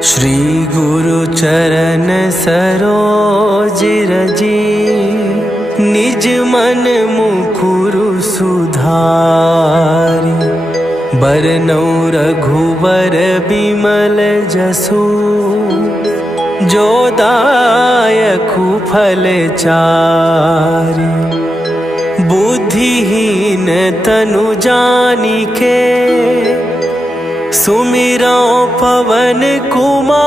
श्री गुरु चरण सरोज रजी, निज मन मुकुरु सुधारी। बरनौ रघुवर बिमल जसु, जो दायकु फल चारि। बुद्धिहीन तनु जानिके, सुमिरौ पवन कुमार।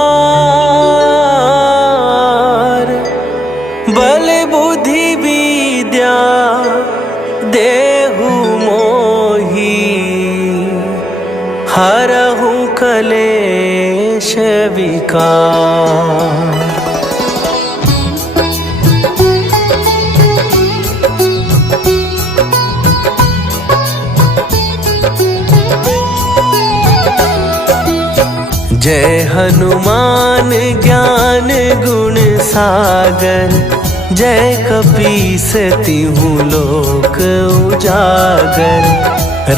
बल बुद्धि विद्या देहु मोहि, हरहु कलेश विकार। जय हनुमान ज्ञान गुण सागर, जय कपीस तिहु लोक उजागर।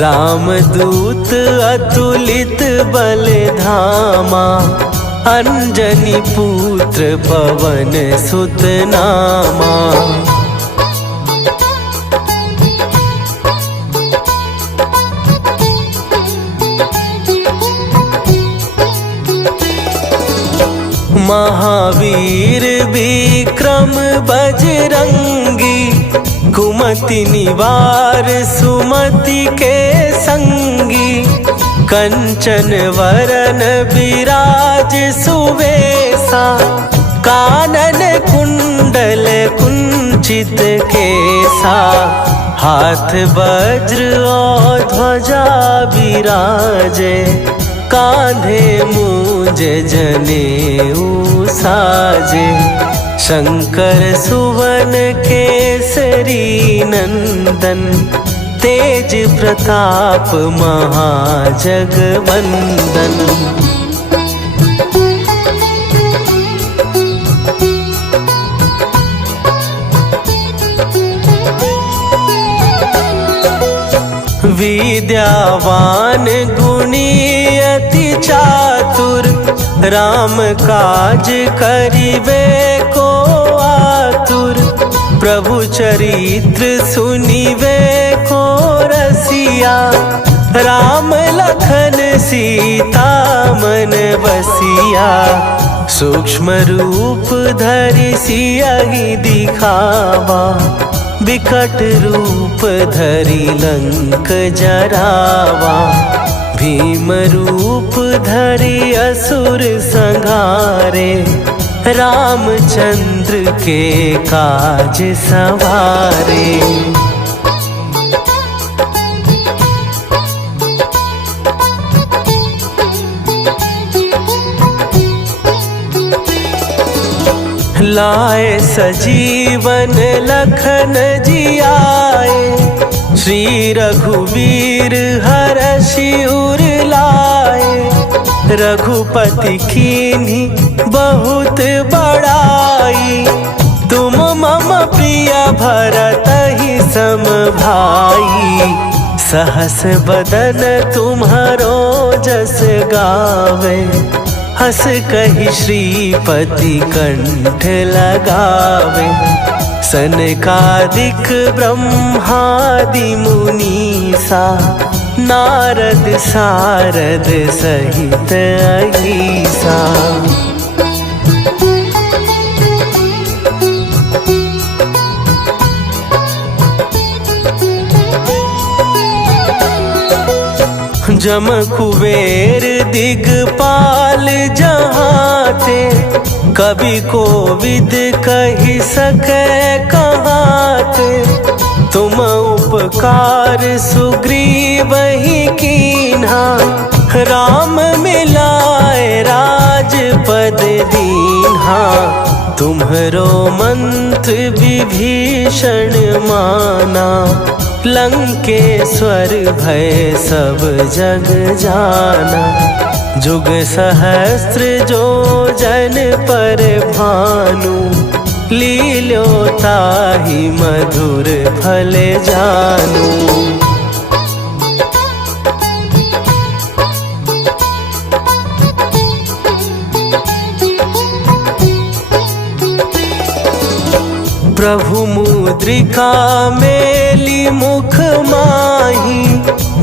रामदूत अतुलित बल धामा, अंजनी पुत्र पवन सुत नामा। महावीर विक्रम बजरंगी, कुमति निवार सुमति के संगी। कंचन वरन विराज सुवेसा, कानन कुंडल कुंचित केसा। हाथ वज्र और ध्वजा विराजे, कांधे मूंज जनेऊ साजे। शंकर सुवन केसरी नंदन, तेज प्रताप महाजगवंदन। विद्यावान गुणी अति चातुर, राम काज करिबे को आतुर। प्रभु चरित्र सुनिबे को रसिया, राम लखन सीता मन बसिया। सूक्ष्म रूप धरि सियहि दिखावा, विकट रूप धरि लंक जरावा। भीम रूप धरि असुर संहारे, रामचंद्र के काज सवारे। लाए सजीवन लखन जियाए, श्री रघुवीर हरषि उर लाए। रघुपति कीन्ही बहुत बड़ाई, तुम मम प्रिय भरतहि सम भाई। सहस बदन तुम्हरो जस गावे, हस कहि श्रीपति कंठ लगावे। सनकादिक ब्रह्मादि मुनीसा, नारद सारद सहित अहिसा। जम कुबेर दिगपाल जहाते, कवि कोविद कहि सकै कहाते। तुम उपकार सुग्रीवहि कीन्हा, राम मिलाए राजपद दीन्हा। तुम्हरो मंत्र विभीषण माना, लंकेश्वर भय सब जग जाना। जुग सहस्त्र जो जन पर भानु, लील्यो ताहि मधुर फल जानू। प्रभु मुद्रिका मेली मुख माही,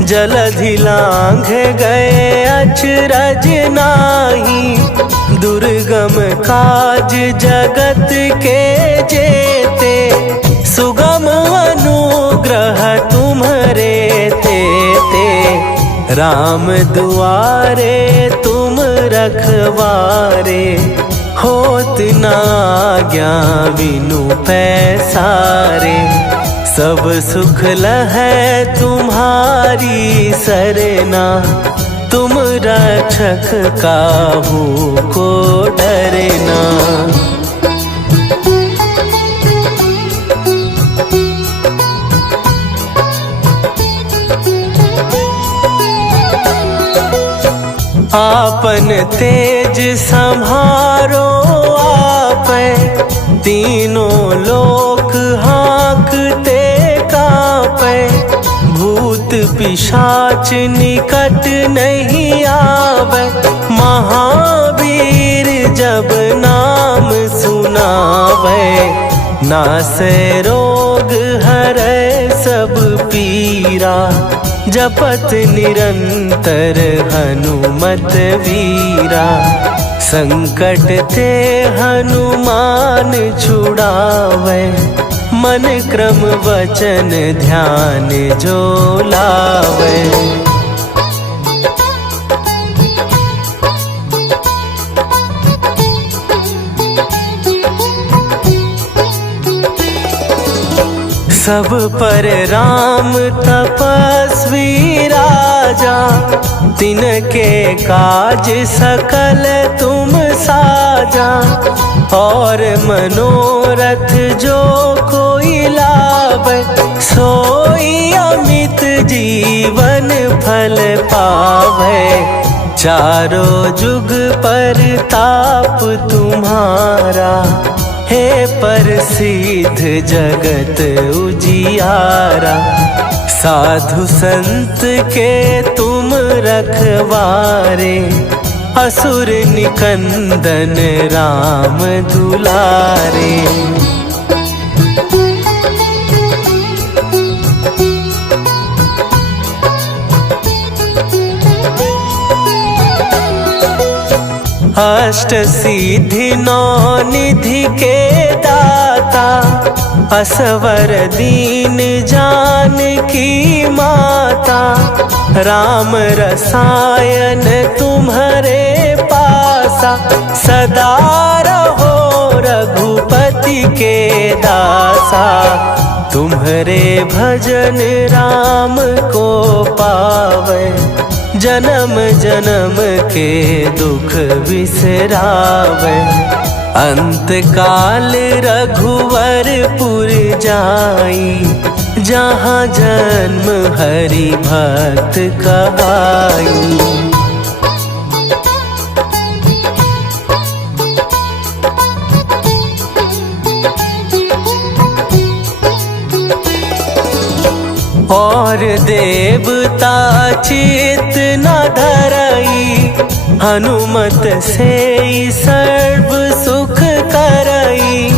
जलधि लांघ गए अचरज नाही। दुर्गम काज जगत के जेते, सुगम अनुग्रह तुम्हरे तेते। राम दुआरे तुम रखवारे, होत न आज्ञा बिनु पैसारे। सब सुख लहै तुम्हारी सरना, तुम रक्षक काहू को डरना। आपन तेज सम्हारो आपै, तीनों लोक हाँकते कांपै। भूत पिशाच निकट नहीं आवे, महावीर जब नाम सुनावे। नासै रोग हरै सब पीरा, जपत निरंतर हनुमत वीरा। संकट ते हनुमान छुड़ावे, मन क्रम वचन ध्यान जो लावे। सब पर राम तपस्वी राजा, तिनके काज सकल तुम साजा। और मनोरथ जो कोई लावे, सोई अमित जीवन फल पावे। चारों जुग पर ताप तुम्हारा, हे प्रसिद्ध जगत उजियारा। साधु संत के तुम रखवारे, असुर निकंदन राम दुलारे। अष्ट सिद्धि नौ निधि के दाता, असवर दीन जानकी माता। राम रसायन तुम्हारे पासा, सदा रहो रघुपति के दासा। तुम्हारे भजन राम को पावे, जन्म जन्म के दुख बिसरावे। अंत काल रघुवरपुर जाई, जहाँ जन्म हरि भक्त कहाई। और देवता चित न धरई, हनुमत से सर्व सुख करई।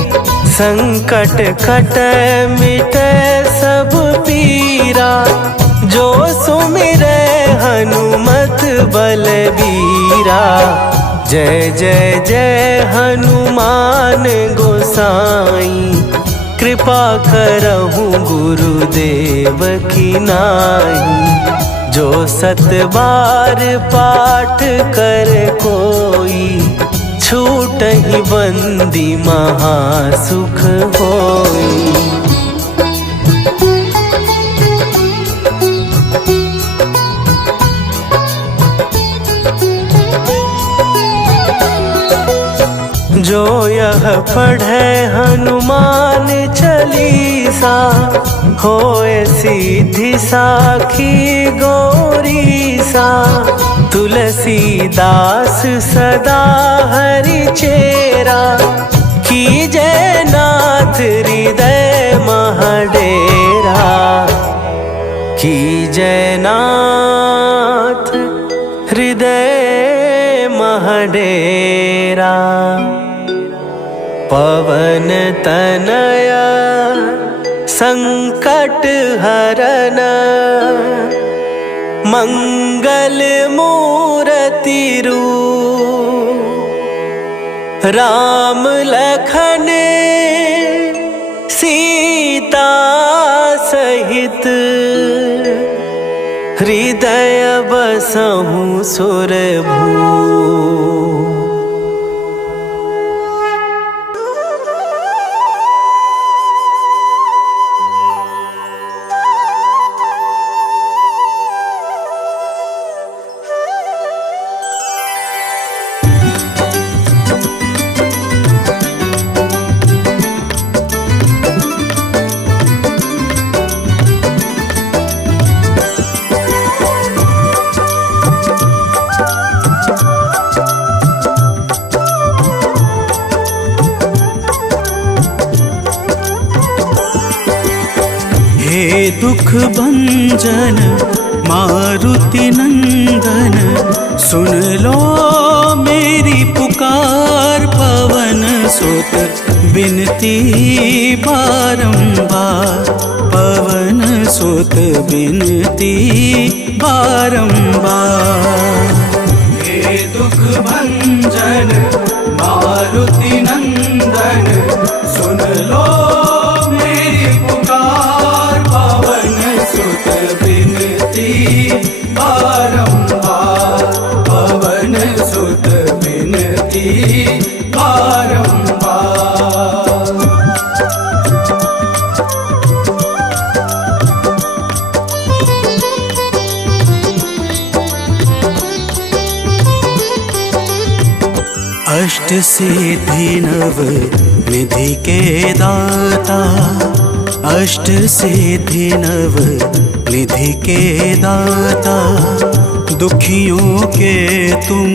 संकट कट मिटे सब पीरा, जो सुमिरै हनुमत बलबीरा। जय जय जय हनुमान गोसाई, कृपा करहु गुरुदेव की नाई। जो सत बार पाठ कर कोई, छूटहि बंदी महासुख होई। जो यह पढ़े हनुमान चालीसा, होए सीधी साखी गौरीसा। तुलसीदास सदा हरि चेरा, कीजै नाथ हृदय महडेरा। कीजै नाथ हृदय महडेरा। पवन तनया संकट हरन, मंगल मूर्ति रूप राम लखन सीता सहित, हृदय बसहु सुरभूप। हे दुख भंजन मारुति नंदन, सुन लो मेरी पुकार। पवन सुत बिनती बारंबार, पवन सुत बिनती बारंबार। हे दुख भंजन मारुति नंदन, सुन लो मेरी पुकार। पवन सुत बिनती बारंबार, पवन सुत बिनती बारंबार। अष्ट सिद्धि नव निधि के दाता, अष्ट सिद्धि नव निधि के दाता। दुखियों के तुम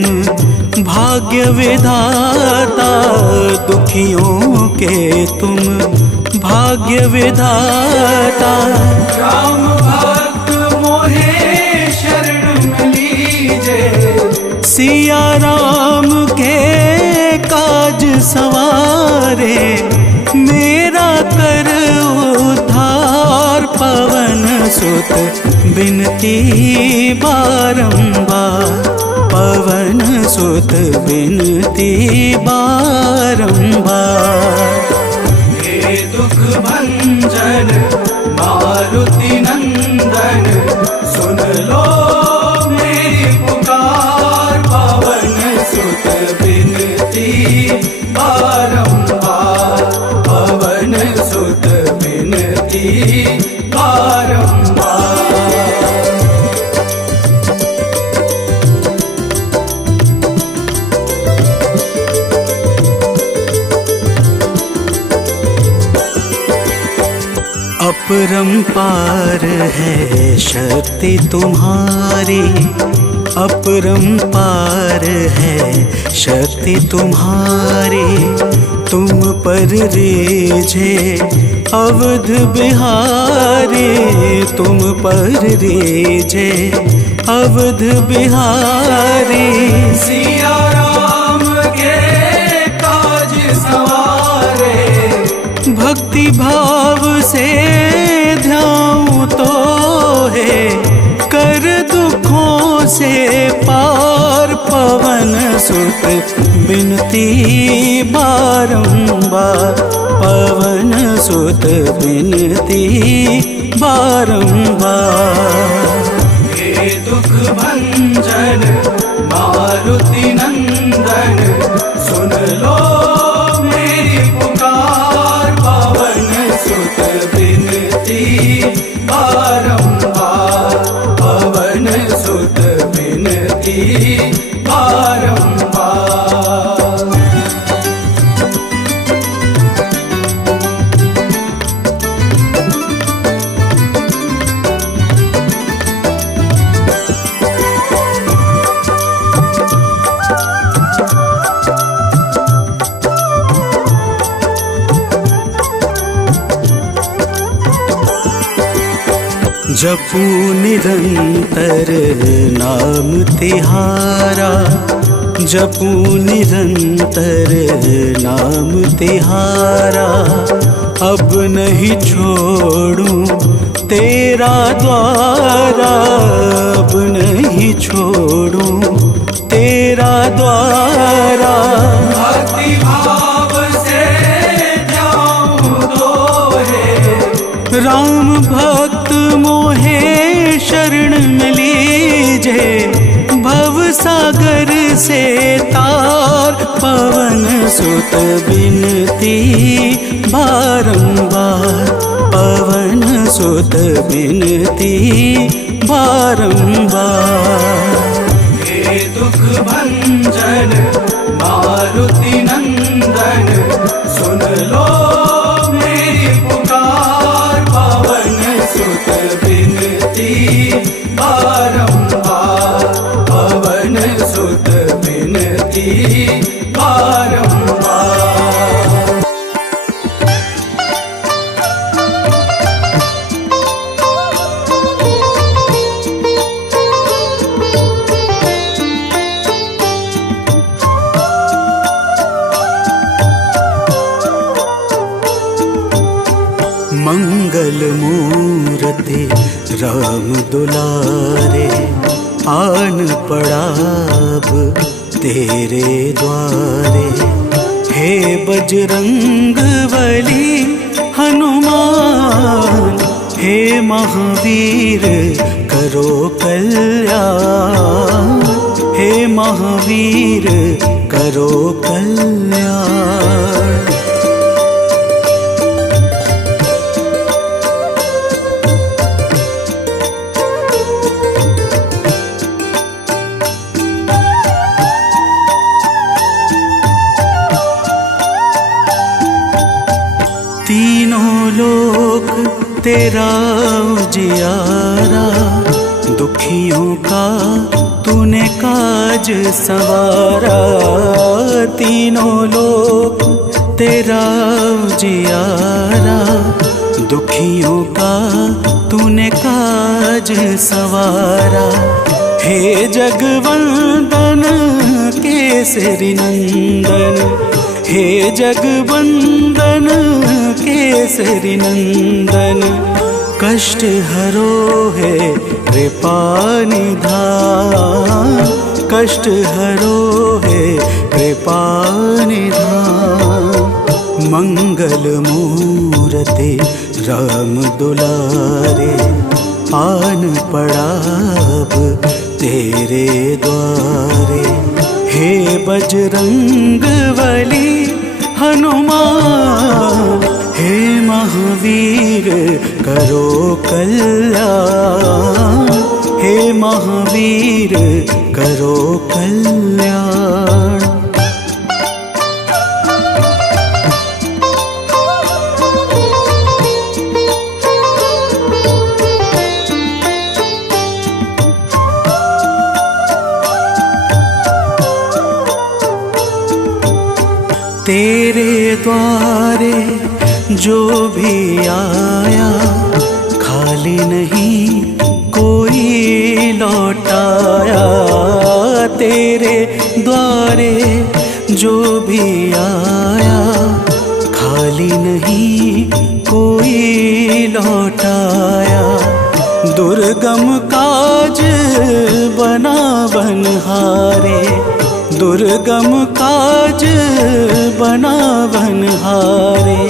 भाग्य विधाता, दुखियों के तुम भाग्य विधाता। राम भक्त मोहे शरण लीजे, सिया राम के काज सवारे। मेरा कर उद्धार, पवन सुत बिनती बारंबार, पवन सुत बिनती बारंबार। हे दुख भंजन मारुति नंदन, सुन लो मेरी पुकार। पवन सुत बिनती बारंबार, पवन सुत बिनती बारंबार। अपरंपार है शक्ति तुम्हारी, अपरंपार है शक्ति तुम्हारी। तुम पर रीझे अवध बिहारी, तुम पर रीझे अवध बिहारी। सिया राम के काज सवारे, भक्ति भाव से ध्याऊं तो है कर दुखों से पार। पवन सुत बिनती बारंबार, पवन सुत बिनती बारंबार। हे दुख भंजन मारुति नंदन, सुन लो मेरी पुकार। पवन सुत बिनती बारंबार, पवन सुत बिनती बारंबार। जपू निरंतर नाम तिहारा, जपू निरंतर नाम तिहारा, अब नहीं छोड़ूं तेरा द्वारा, अब नहीं छोड़ूं तेरा द्वारा। भक्ति भाव से जाऊं दोहे, राम भक्त मोहे शरण में लीजे, भव सागर से तार पवन सुत बिनती बारंबार, पवन सुत बिनती बारंबार। हे दुख भंजन मारुति नंदन, सुन लो मेरी पुकार, पवन सुत बिनती बारंबार, पवन सुत बिनती बारंबार। मंगल मूर्ति राम दुलारे, आन पड़ा अब तेरे द्वारे। हे बजरंग बली हनुमान, हे महावीर करो कल्याण, हे महावीर करो कल्याण। तीनों लोक तेरा उजियारा, दुखियों का तूने काज सवारा। तीनों लोक तेरा उजियारा, दुखियों का तूने काज सवारा। हे जगवंदन केसरी नंदन, हे जगवंदन केसरी नंदन, कष्ट हरो है कृपा निधान, कष्ट हरो है कृपा निधान। मंगल मूर्ति राम दुलारे, आन पड़ा अब तेरे द्वारे। हे बजरंग बली हनुमान, हे महावीर करो कल्याण, हे महावीर करो कल्याण। तेरे द्वारे जो भी आया, खाली नहीं कोई लौटाया। तेरे द्वारे जो भी आया, खाली नहीं कोई लौटाया। दुर्गम काज बना बनहारे, दुर्गम काज बना बनहारे।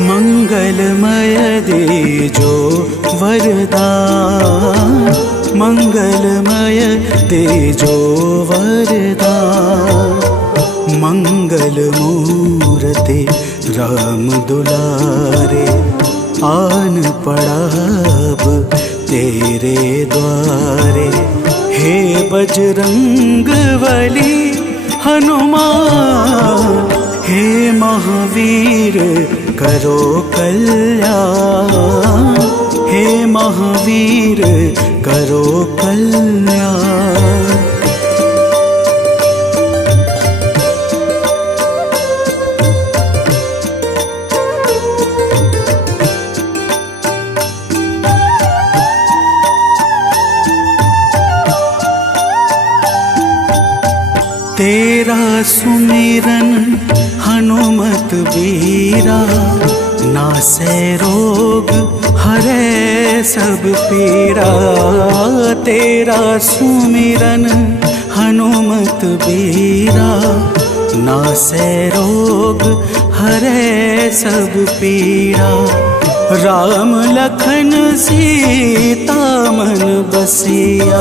मंगलमय दे जो वरदान, मंगलमय दे जो वरदान। मंगल मूर्ति राम दुलारे, आन पड़ा अब तेरे द्वारे। हे बजरंग बली हनुमान, हे महावीर करो कल्याण, हे महावीर करो कल्याण। सुमिरन हनुमत बीरा, नासै रोग हरै सब पीरा। तेरा सुमिरन हनुमत बीरा, नासै रोग हरै सब पीरा। राम लखन सीता मन बसिया,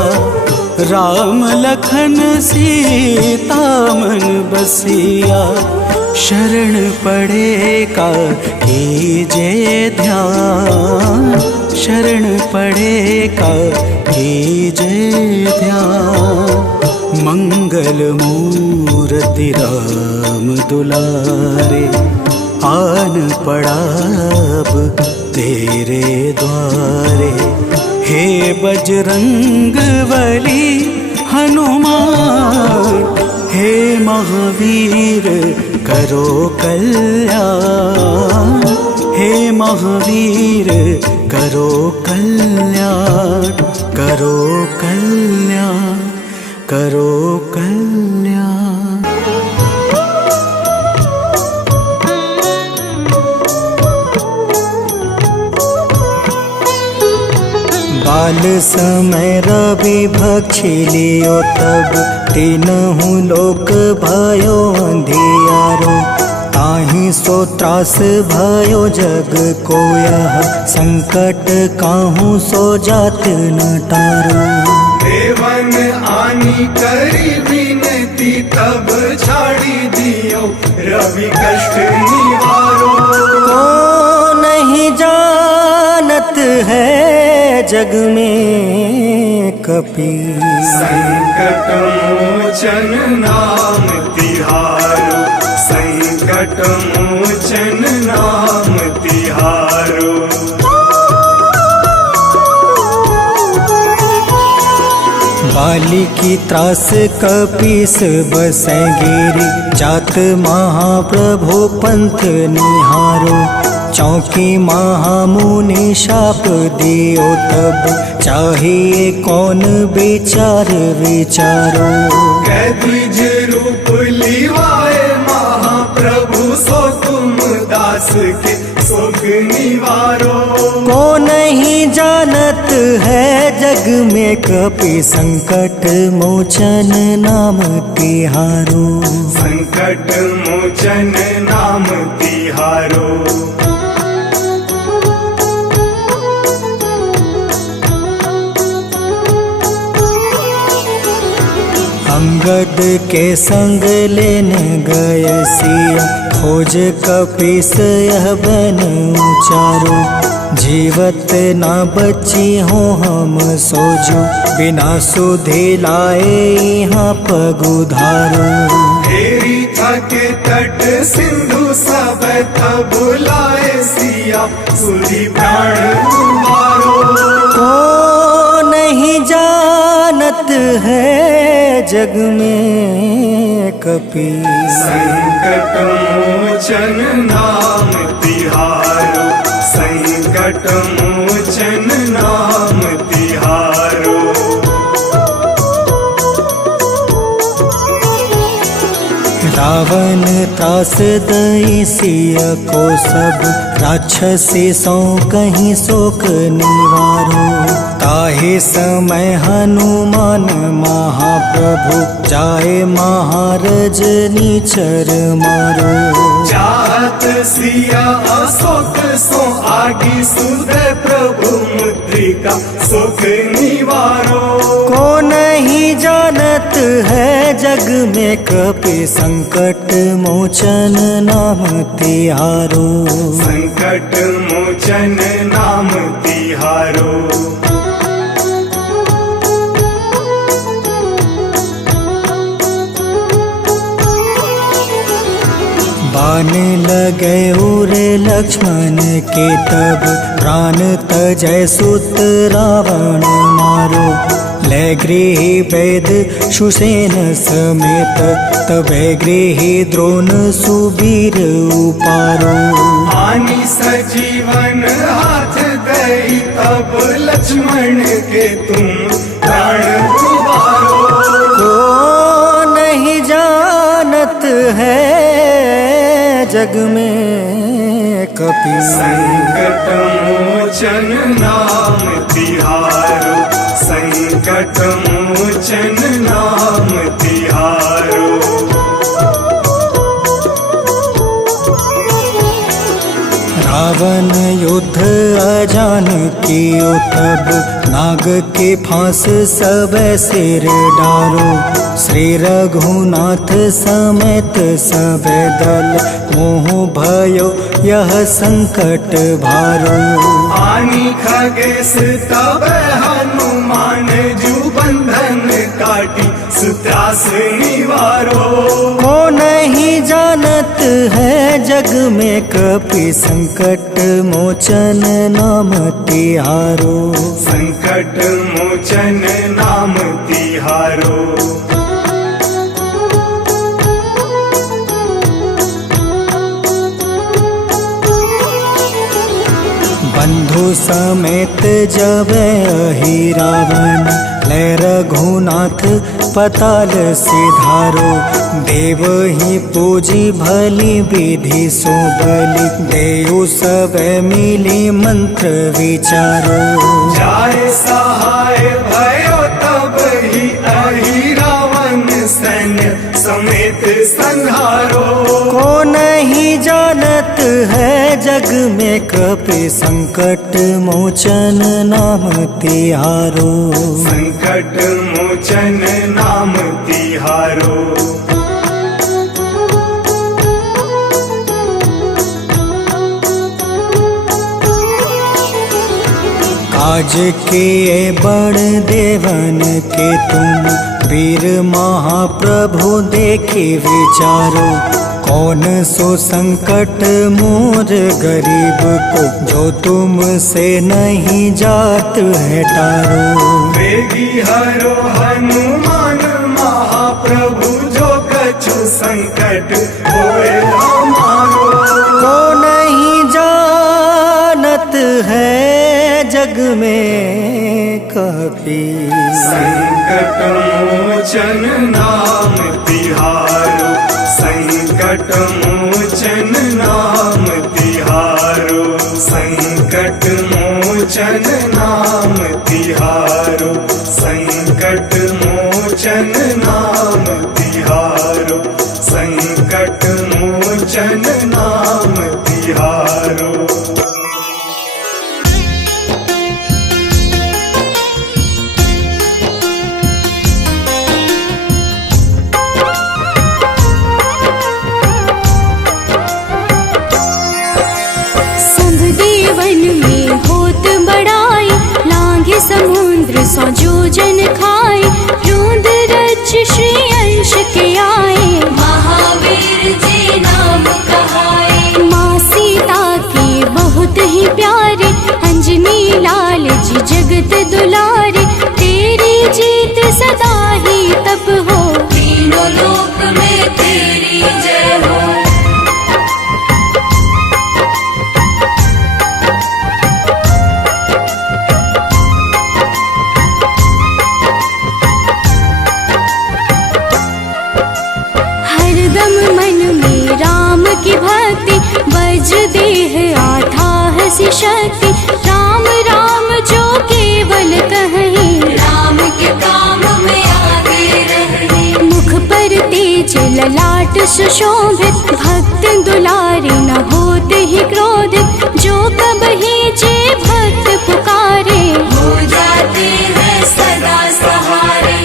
राम लखन सीता मन बसिया। शरण पड़े का कीजे ध्यान, शरण पड़े का कीजे ध्यान। मंगल मूर्ति राम दुलारे, आन पड़ा अब तेरे द्वारे। हे बजरंग बली हनुमान, हे महावीर करो कल्याण। हे महावीर करो कल्याण, करो कल्याण, करो कल्याण। बाल समय रवि भक्षी लियो, तब तीनहु लोक भयो अंधियारो। ताहि सो त्रास भयो जग को यह, संकट काहू सो जात न टारो। देवन आनी करी विनती, तब छाड़ी दियो रवि कष्ट निवारो। को नहीं जानत है जग में कपि, संकट मोचन नाम तिहारो। संकट मोचन नाम तिहारो। बाली की त्रास कपीस बसै गिरी, जात महाप्रभु पंथ निहारो। चौकी महामुनि शाप दियो, तब चाहिए कौन विचार विचारो। कैद्विज रूप लिवाए महाप्रभु, सो तुम दास के शोक निवारो। को नहीं जानत है जग में कपि, संकट मोचन नाम तिहारो। संकट मोचन नाम तिहारो। अंगद के संग लेने गए सिया, खोज कपीस यह बन उचारो। जीवत ना बची हो हम सोजो, बिना सुधि लाए यहाँ पग उधारो। तेरी थके तट सिंधु सब तब लाए सिया, सुधि प्राण तुम्हारो। को नहीं जानत है जग में कपि, संकट मोचन नाम तिहारो। संकट मोचन नाम तिहारो। रावण त्रास दई सिया को, सब राक्षसी सो कहीं शोक निवारो। ताहि समय हनुमान महाप्रभु, जाए महारज नीचर मारो। चाहत सिया अशोक सो आगी, सुदय प्रभु मुद्रिका शोक निवारो। को नहीं जानत है जग में कपि, संकट मोचन नाम तिहारो। संकट मोचन नाम तिहारो। बान लगे उरे लक्ष्मण के, तब प्राण तजय सुत रावण मारो। ले गृह वेद सुसेन समेत, तबे गृह द्रोण सुबीर उपारो। आनी सजीवन हाथ दई, तब लक्ष्मण के तुम प्राण उबारो। को नहीं जानत है जग में कपि। संकट मोचन नाम तिहारो, संकट मोचन नाम तिहारो। रावण युद्ध अजान कियो तब, नाग के फांस सब सिर डारो। श्री रघुनाथ समेत सब दल, मोह भयो यह संकट भारो। आनी खगेश तब हनुमान, जू बंधन काटी सुत्रास निवारो। को नहीं जानत है जग में कपि, संकट मोचन नाम तिहारो। संकट मोचन नाम तिहारो। बंधु समेत जब अहि रावण, ले रघुनाथ पताल सिधारो। देव ही पूजी भली विधि सो बलि, देव सब मिली मंत्र विचारो। जाय सहाय भयो तब ही अहि रावण, सैन्य समेत संहारो। को नहीं जानत है जग में कपि, संकट मोचन नाम तिहारो। संकट मोचन नाम तिहारो। काज किए बड़ देवन के तुम, वीर महाप्रभु देखे विचारो। कौन सो संकट मोर गरीब को, जो तुमसे नहीं जात है टारो। वेगी हरो हनुमान महाप्रभु, जो कछु संकट होए हमारो। को नहीं जानत है जग में कपि, संकट मोचन नाम तिहारो। संकट मोचन नाम तिहारो। संकट मोचन नाम तिहारो। संकट मोचन नाम तिहारो। संकट मोचन नाम तिहारो। समुद्र सौ जोजन खाए, रूंद रच श्री अंश के आए। महावीर जी नाम कहाए, माँ सीता के बहुत ही प्यारे, अंजनी लाल जी जगत दुलारे। तेरी जीत सदा ही तब हो, तीनों लोक में तेरी जय हो। की भक्ति बज देह आठाह सी शक्ति, राम राम जो केवल कहें, राम के काम में आगे रहे। मुख पर तेज ललाट सुशोभित, भक्त दुलारे न होते ही क्रोधित। जो कबहि जे भक्त पुकारे, हो जाते हैं सदा सहारे।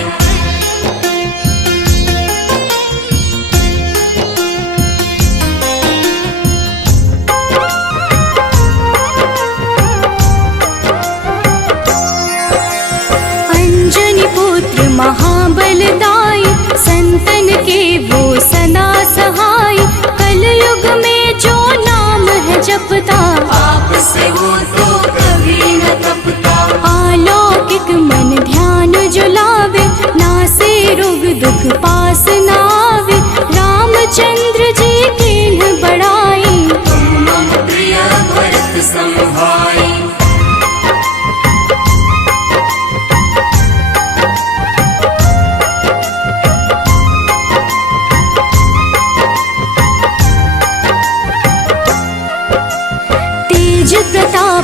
महाबलदाई, संतन के वो सदा सहाय। कलयुग में जो नाम है जपता, आप से वो तो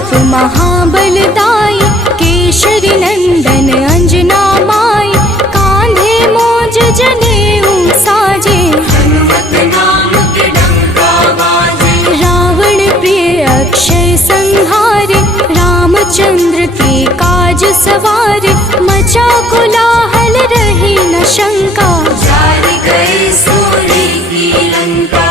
प्रताप महाबलदाई, केशरी नंदन अंजना माई, कांधे मोज जनेऊ साजे, हनुमत नाम के डंका बाजे। रावण प्रिय अक्षय संहारे, रामचंद्र के काज सवारे, मचा कोलाहल रही न शंका, जारी गई सूरी की लंका।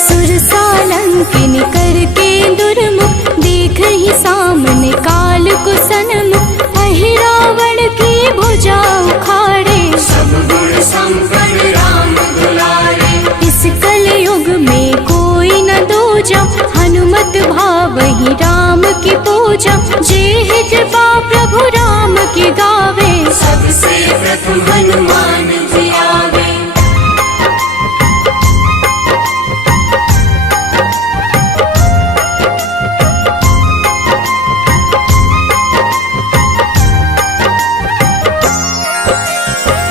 सुरसालंकिन करके दुर्मुख, देख ही सामने काल को सन्मुख, अहि रावण की भुजा उखाड़े, सब गुण संपन्न राम दुलारे। इस कलयुग में कोई न दूजा, हनुमत भावहि राम की पूजा, जेहि कृपा प्रभु राम की गावे, सबसे प्रथम हनुमान जी आवे।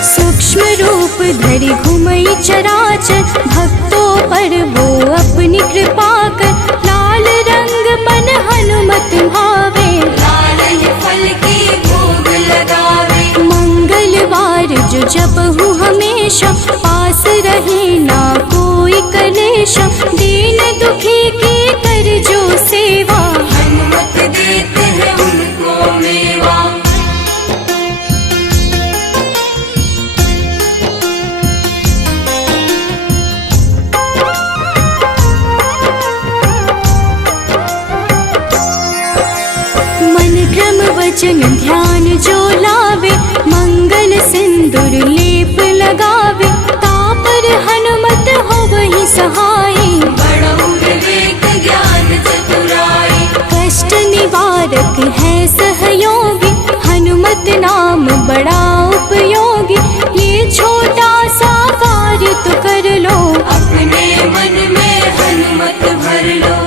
सूक्ष्म रूप धरि घुमई चराचर, भक्तों पर वो अपनी कृपा कर, लाल रंग मन हनुमत भावे, लाल ही फल की भोग लगावे। मंगलवार जो जपहु हमेशा, पास रहे ना कोई कलेश, दीन दुखी की कर जो सेवा, हनुमत देते हैं उनको मेवा। मन क्रम वचन ध्यान जो लावे, मंगल सिंदूर लेप लगावे, तापर हनुमत हो वही सहाय, बड़ौ विवेक ज्ञान चतुराई। कष्ट निवारक है सहयोगी, हनुमत नाम बड़ा उपयोगी, ये छोटा सा कार्य तो कर लो, अपने मन में हनुमत भर लो।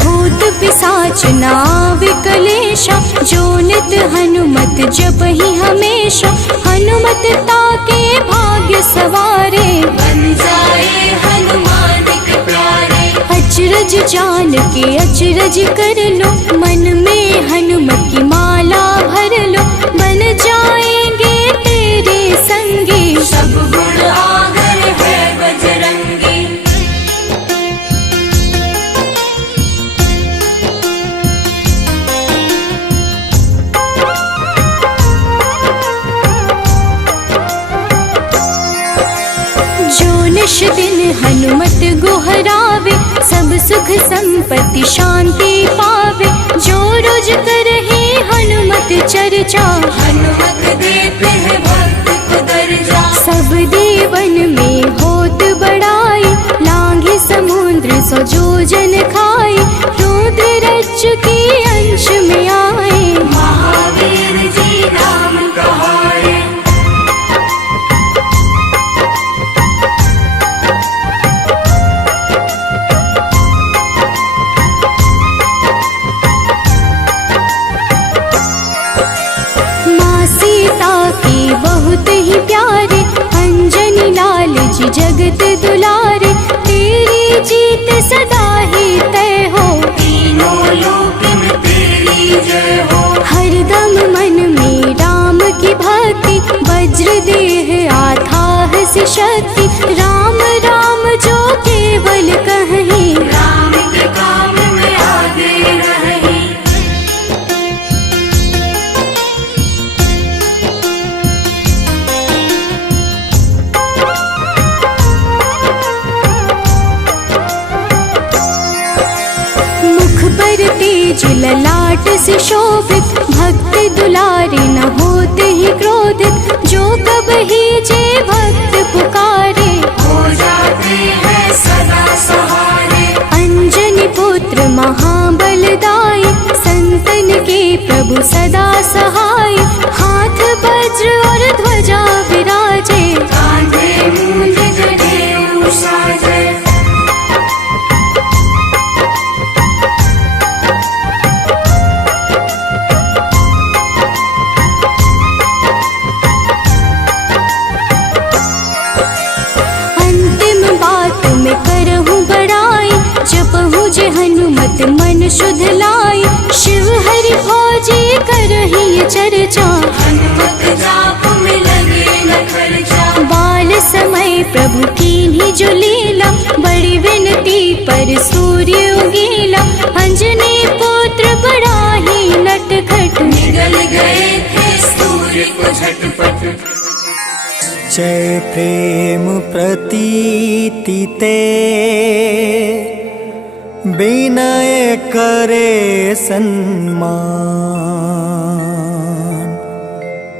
भूत पिशाच नाव कलेशा, जो नित हनुमत जपहि हमेशा, हनुमत ताके भाग्य सवारे, बन जाए हनुमान के प्यारे। अचरज जान के अचरज कर लो, मन में हनुमत की माला भर लो, बन जाएंगे तेरे संगी, सब गुण आगर है बजरंगी। जो निश दिन हनुमत गोहरावे, सब सुख संपत्ति शांति पावे, जो रोज करहे हनुमत चर्चा, हनुमत देते हैं भक्त को दर्जा। सब देवन में होत बड़ाई, लांघे समुद्र सो जो जन खाए, रुद्र रज्ज के अंश में आए, महावीर जी नाम कहाए। माँ सीता के बहुत ही प्यारे, अंजनी लाल जी जगत दुलारे, तेरी जीत सदा ही तय हो, तीनों लोक में तेरी जय हो। हरदम मन में राम की भक्ति, वज्र देह आथाह से शक्ति, राम राम जो केवल कहीं, राम के काम में आगे रही। मुख पर तेज ललाट से शोभित, भक्त दुलारे न होते ही क्रोधित, जो कब ही जे भक्त पुकारे, हो जाते हैं सदा सहारे। अंजनी पुत्र महाबलदाई, संतन के प्रभु सदा सहाय, हाथ बल वज्र और ध्वजा विराजे, कांधे मूंज जनेऊ साजे। अंतिम बात में करहूँ बड़ाई, जपहूँ जे हनुमत मन शुद्ध लाई। शिव हरि फौजी करही चर्चा, हनुमत जाप में लगे न खर्चा। बाल समय प्रभु कीन्ही जो लीला, बड़ी विनती पर सूर्य उगीला। अंजनी पुत्र बड़ा ही नटखट, निगल गए थे सूर्य को झटपट। जय प्रेम प्रतीति ते, विनय करे सन्मान।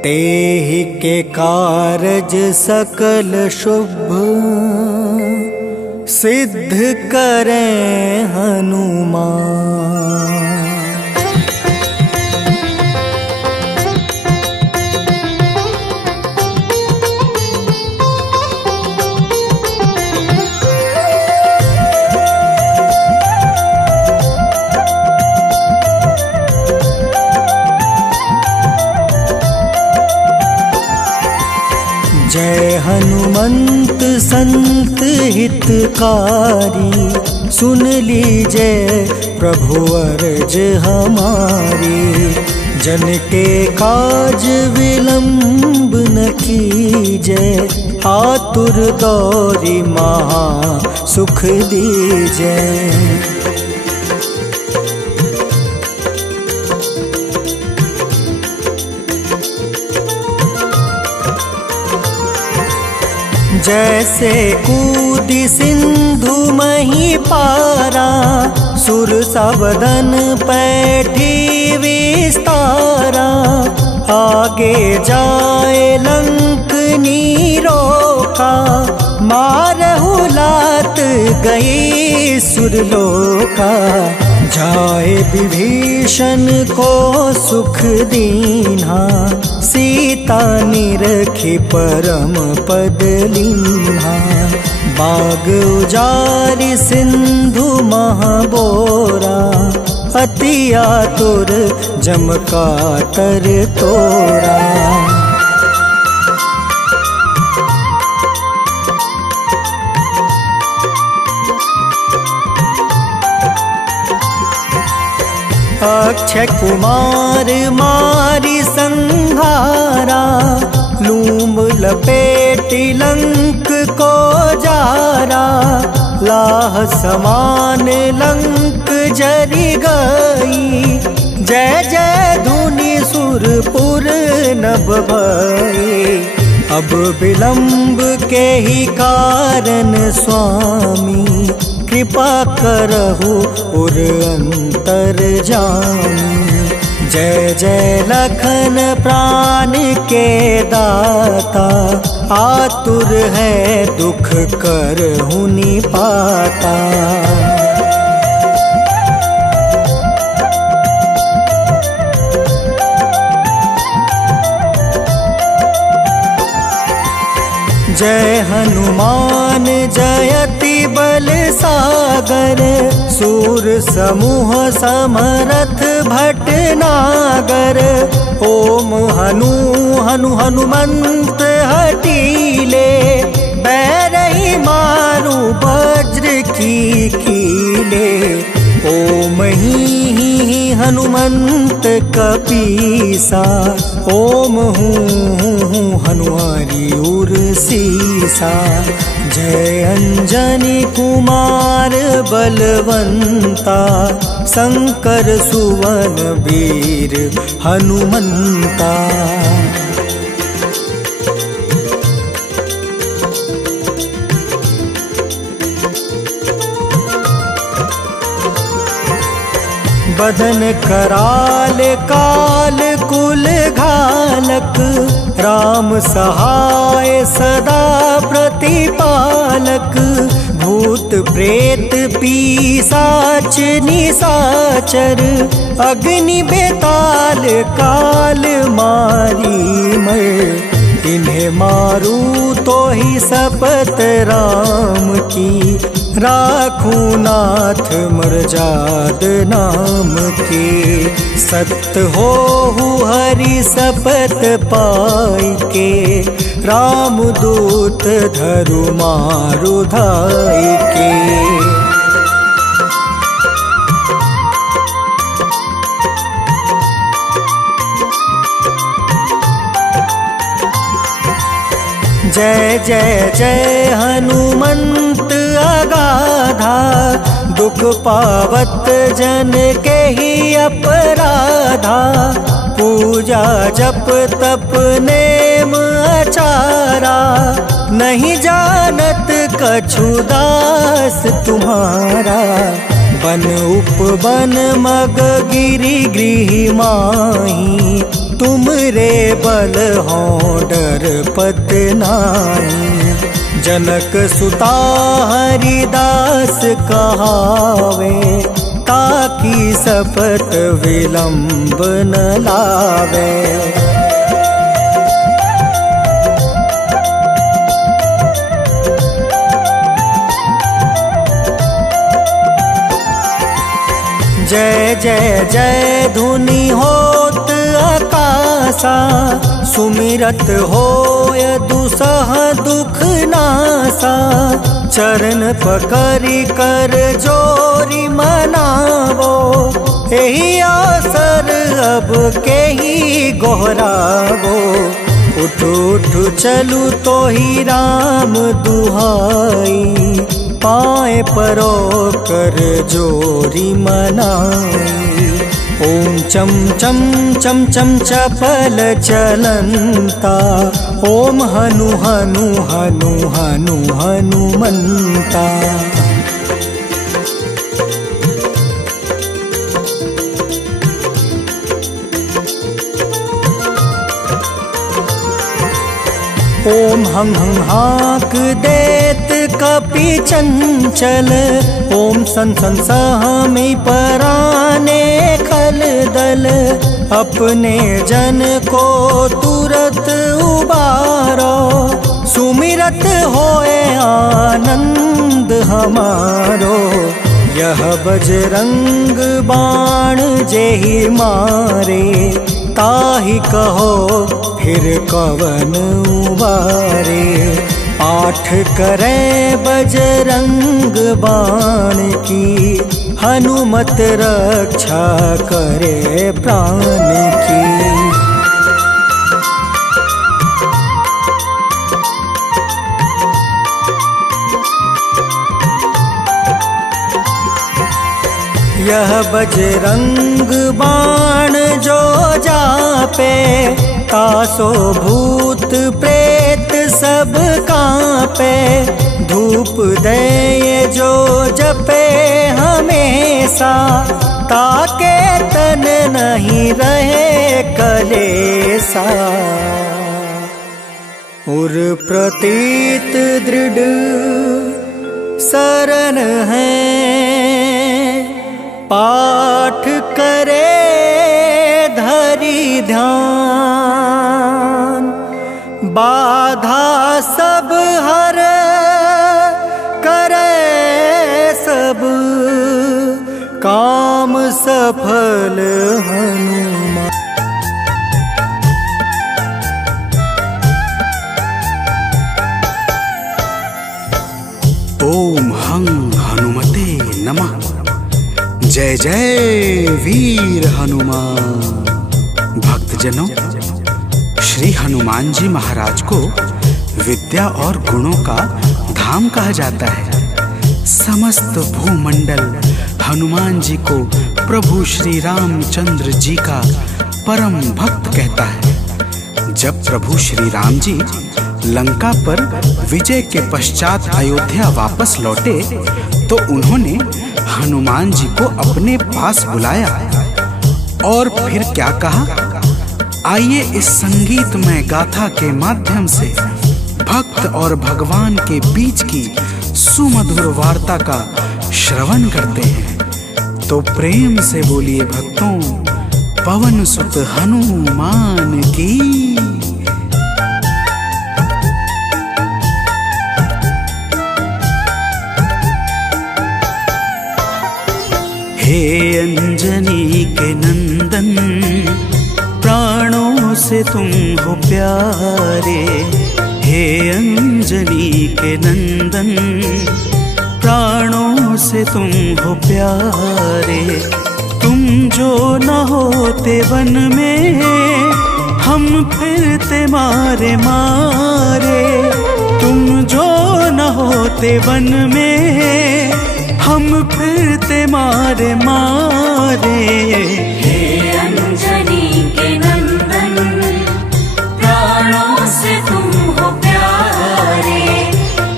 तेहि के कारज सकल शुभ, सिद्ध करें हनुमान। जय हनुमंत संत हितकारी, सुन लीजय प्रभु अर्ज हमारी। जन के काज विलंब न कीजय, आतुर दौरी महा सुख दीजय। जैसे कूदी सिंधु मही पारा, सुरसा बदन पैठी विस्तारा। आगे जाए लंक नीरोका, मारहु लात गई सुरलोका। जाए विभीषण को सुख दीन्हा, सीता निरखी परम पद लीन्हा। बाग उजारि सिंधु महाबोरा, अति आतुर जम कातर तोरा। अक्षय कुमार मारी संहारा, लूम लपेटी लंक को जारा। लाह समान लंक जरि गई, जय जय धुनि सुरपुर नभ भई। अब विलंब के ही कारण स्वामी, कृपा करहु उर अंतर जामी। जय जय लखन प्राण के दाता, आतुर है दुख करहु निपाता। जय हनुमान जयति बल सागर, सूर समूह समरथ भटनागर। ओम हनु हनु हनुमंत हटीले, बैरही मारू वज्र की कीले। ओम ही हनुमंत कपीसा, ओम हूँ हनुमारी उर सीसा। जय अंजनी कुमार बलवंता, शंकर सुवन वीर हनुमंता। बदन कराल काल कुल घालक, राम सहाय सदा प्रतिपालक। भूत प्रेत पिशाच निशाचर, अग्नि बेताल काल मारी मर। इन्हें मारू तो ही शपथ राम की, राखूं नाथ मर्जाद नाम के। सत्य हो हरि शपथ पाई के, राम दूत धरु मारु धाई के। जय जय जय हनुमंत अगाधा, दुख पावत जन के ही अपराधा। पूजा जप तप नेम आचारा, नहीं जानत कछु दास तुम्हारा। बन उपवन मग गिरि गृह माही, तुम रे बल हो डर पत नाई। जनक सुता हरिदास कहावे, ताकि शपथ विलंब न लावे। जय जय जय धुनि होत आकाशा, सुमिरत होय दुसह दुख नासा। चरण पकड़ि कर जोरी मनावो, एही आसर अब के ही गोहरावो। उठ उठ चलू तो ही राम दुहाई, पाए परो कर जोरी मनाई। ओम चम चम चम चम चपल चलंता, ओम हनु हनु हनु हनु हनुमंता। ओम हं हं हाक देत कपि चंचल, ओम सन सन सहमी पराने खल दल। अपने जन को तुरत उबारो, सुमिरत होए आनंद हमारो। यह बजरंग बाण जेहि मारे, ताहि कहो फिर कवन उबारे। पाठ करे बजरंग बाण की, हनुमत रक्षा करे प्राण की। यह बजरंग बाण जो जापे, तासो भूत प्रेत सब कांपे। धूप दे जो जपे हमेशा, ताके तन नहीं रहे कलेसा। उर प्रतीत दृढ़ शरण है, पाठ करे धरि ध्यान। बाधा सब हर करे सब, काम सफल हनुमान। ओम हं हनुमते नमः। जय जय वीर हनुमान। भक्तजनों, श्री हनुमान जी महाराज को विद्या और गुणों का धाम कहा जाता है। समस्त भूमंडल हनुमान जी को प्रभु श्री रामचंद्र जी का परम भक्त कहता है। जब प्रभु श्री राम जी लंका पर विजय के पश्चात अयोध्या वापस लौटे तो उन्होंने हनुमान जी को अपने पास बुलाया और फिर क्या कहा, आइए इस संगीतमय गाथा के माध्यम से भक्त और भगवान के बीच की सुमधुर वार्ता का श्रवण करते हैं। तो प्रेम से बोलिए भक्तों, पवन सुत हनुमान की। हे अंजनी के नंदन, प्राणों से तुम हो प्यारे। हे अंजनी के नंदन, प्राणों से तुम हो प्यारे। तुम जो न होते वन में, हम फिरते मारे मारे। तुम जो न होते वन में, हम फिरते मारे मारे। हे अंजनी के नंदन, प्राणों से तुम हो प्यारे।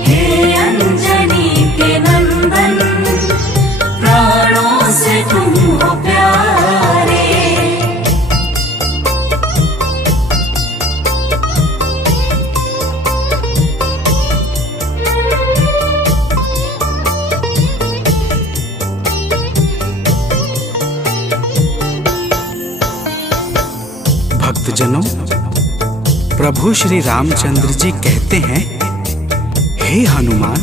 हे अंजनी के नंदन, प्राणों से तुम हो प्यारे। भक्तजनों, प्रभु श्री रामचंद्र जी कहते हैं, हे हनुमान,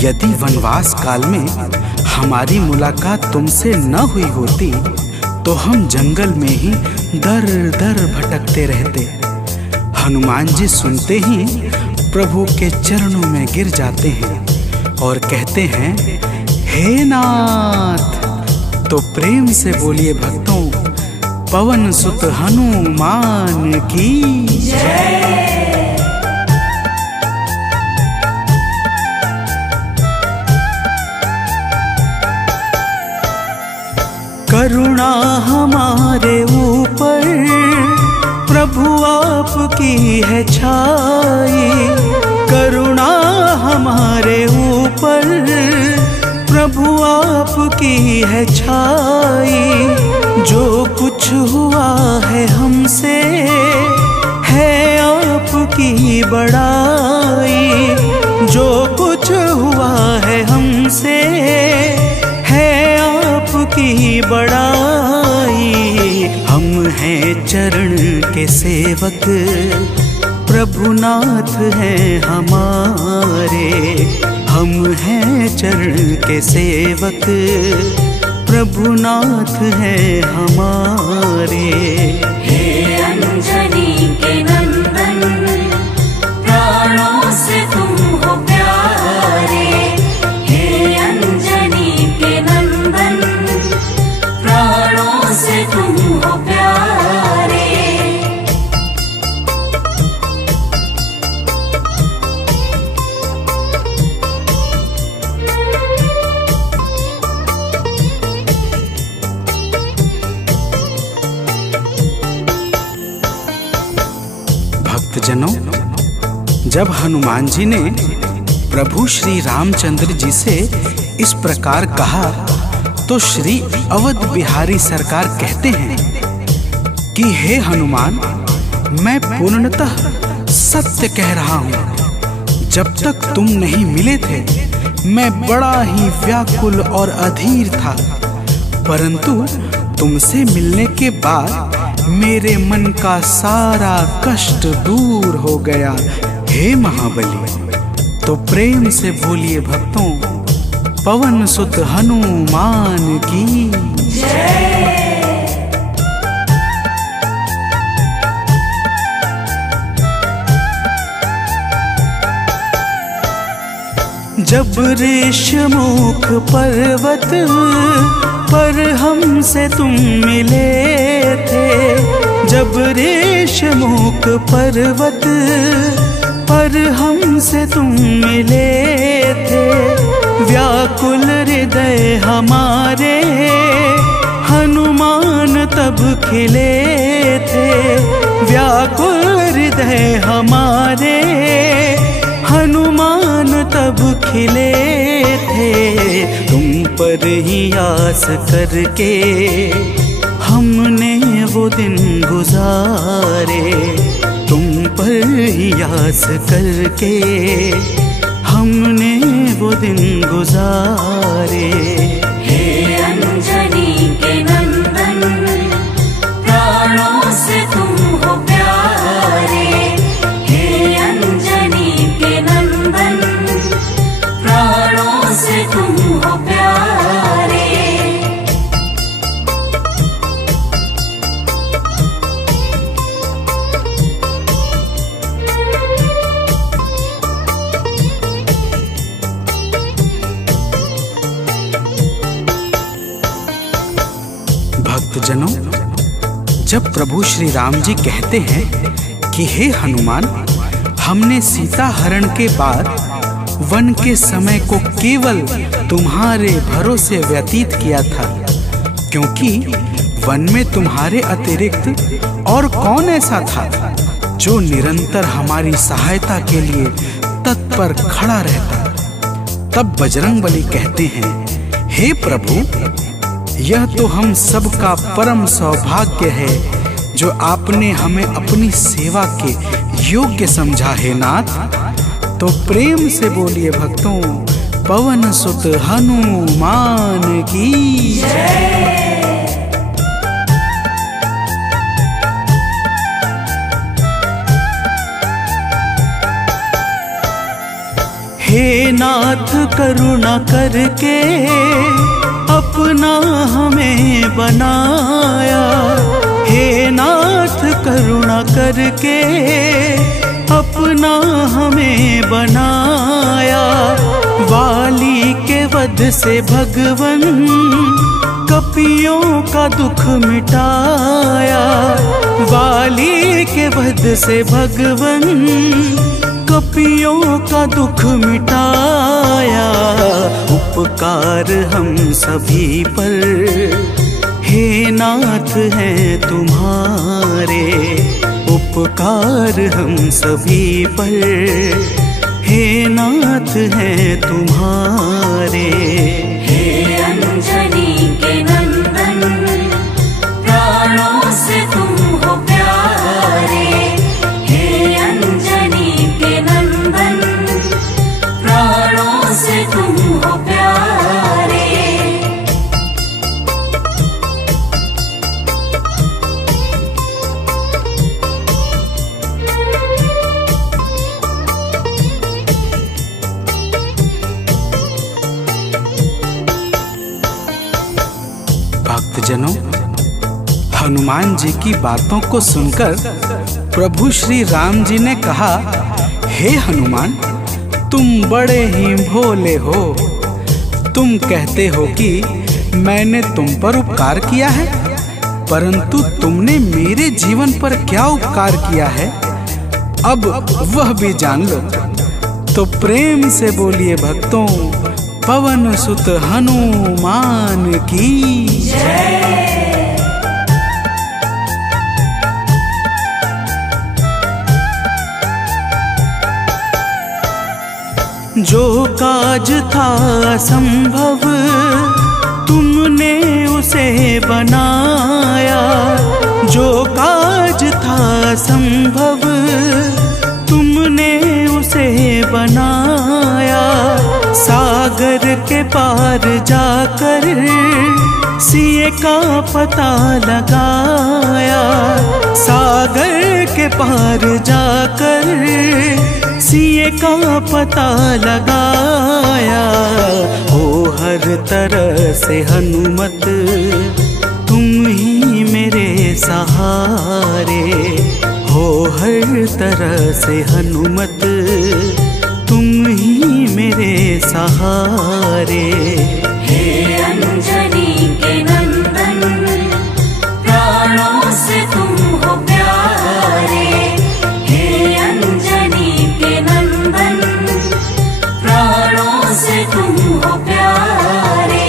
यदि वनवास काल में हमारी मुलाकात तुमसे न हुई होती तो हम जंगल में ही दर दर भटकते रहते। हनुमान जी सुनते ही प्रभु के चरणों में गिर जाते हैं और कहते हैं, हे नाथ। तो प्रेम से बोलिए भक्तों, पवन सुत हनुमान की जय। करुणा हमारे ऊपर प्रभु आपकी है छाई। करुणा हमारे ऊपर प्रभु आपकी है छाई। जो कुछ हुआ है हमसे है आपकी बड़ाई। जो कुछ हुआ है हमसे है आपकी बड़ाई। हम हैं चरण के सेवक, प्रभुनाथ हैं हमारे। हम हैं चरण के सेवक, प्रभुनाथ हैं हमारे। हे अंजनी के नंदन, प्राणों से तुम हो प्यारे। हे अंजनी के नंदन, प्राणों से तुम हो प्यारे। भक्तजनों, जब हनुमान जी ने प्रभु श्री रामचंद्र जी से इस प्रकार कहा तो श्री अवध बिहारी सरकार कहते हैं कि हे हनुमान, मैं पूर्णतः सत्य कह रहा हूँ। जब तक तुम नहीं मिले थे मैं बड़ा ही व्याकुल और अधीर था, परंतु तुमसे मिलने के बाद मेरे मन का सारा कष्ट दूर हो गया। हे महाबली। तो प्रेम से बोलिए भक्तों, पवन सुत हनुमान की जय। जब ऋषमुख पर्वत पर हमसे तुम मिले थे। जब ऋषमुख पर्वत पर हमसे तुम मिले थे। व्याकुल हृदय हमारे हनुमान तब खिले थे। व्याकुल गए हमारे, हनुमान तब खिले थे। तुम पर ही आस करके हमने वो दिन गुजारे, तुम पर ही आस करके हमने वो दिन गुजारे। हे अंजनी के नंदन, प्राणों से तुम हो प्यारे। हे अंजनी के नंदन, प्राणों से तुम हो प्यारे। भक्तजनों, जब प्रभु श्री राम जी कहते हैं कि हे हनुमान, हमने सीता हरण के बाद वन के समय को केवल तुम्हारे भरोसे व्यतीत किया था, क्योंकि वन में तुम्हारे अतिरिक्त और कौन ऐसा था जो निरंतर हमारी सहायता के लिए तत्पर खड़ा रहता। तब बजरंगबली कहते हैं, हे प्रभु, यह तो हम सबका परम सौभाग्य है जो आपने हमें अपनी सेवा के योग्य समझा है नाथ। तो प्रेम से बोलिए भक्तों, पवन सुत हनुमान की जय। हे नाथ करुणा करके अपना हमें बनाया, हे नाथ करुणा करके अपना हमें बनाया। वाली के वध से भगवन कपियों का दुख मिटाया, वाली के वध से भगवन कपियों का दुख मिटाया। उपकार हम सभी पर हे नाथ हैं तुम्हारे, उपकार हम सभी पर हे नाथ हैं तुम्हारे। हे अंजनी के नंदन, प्राणों से तुम हो प्यारे। हे अंजनी के नंदन, प्राणों से तुम हो प्यारे। भक्तजनों, हनुमान जी की बातों को सुनकर प्रभु श्री राम जी ने कहा, हे हनुमान, तुम बड़े ही भोले हो। तुम कहते हो कि मैंने तुम पर उपकार किया है, परंतु तुमने मेरे जीवन पर क्या उपकार किया है, अब वह भी जान लो। तो प्रेम से बोलिए भक्तों, पवन सुत हनुमान की जय। जो काज था असंभव तुमने उसे बनाया, जो काज था असंभव तुमने उसे बनाया। सागर के पार जाकर सिए का पता लगाया, सागर के पार जाकर सिए का पता लगाया। हो हर तरह से हनुमत तुम ही मेरे सहारे, हो हर तरह से हनुमत तुम ही मेरे सहारे। हे अंजनी के नंदन, प्राणों से तुम हो प्यारे। हे अंजनी के नंदन, प्राणों से तुम हो प्यारे।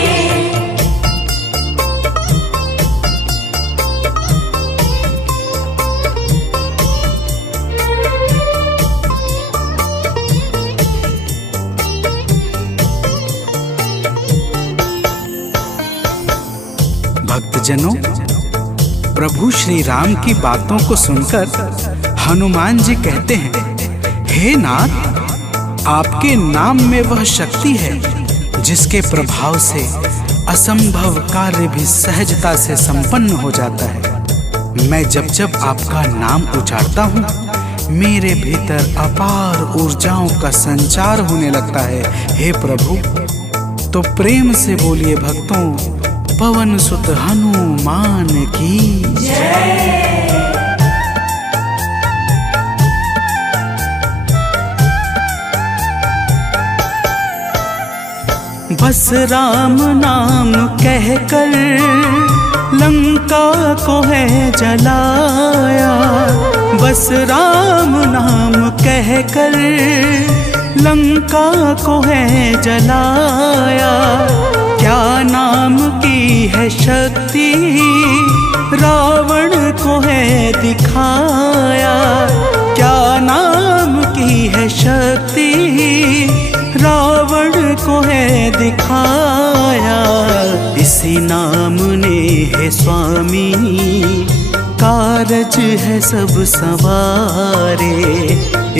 भक्तजनों, प्रभु श्री राम की बातों को सुनकर हनुमान जी कहते हैं, हे नाथ, आपके नाम में वह शक्ति है जिसके प्रभाव से असंभव कार्य भी सहजता से संपन्न हो जाता है। मैं जब जब आपका नाम उच्चारता हूँ, मेरे भीतर अपार ऊर्जाओं का संचार होने लगता है। हे प्रभु, तो प्रेम से बोलिए भक्तों, पवन सुत हनुमान की जय। बस राम नाम कहकर लंका को है जलाया, बस राम नाम कहकर लंका को है जलाया। क्या नाम की है शक्ति रावण को है दिखाया, क्या नाम की है शक्ति रावण को है दिखाया। इसी नाम ने है स्वामी कारज है सब सवारे,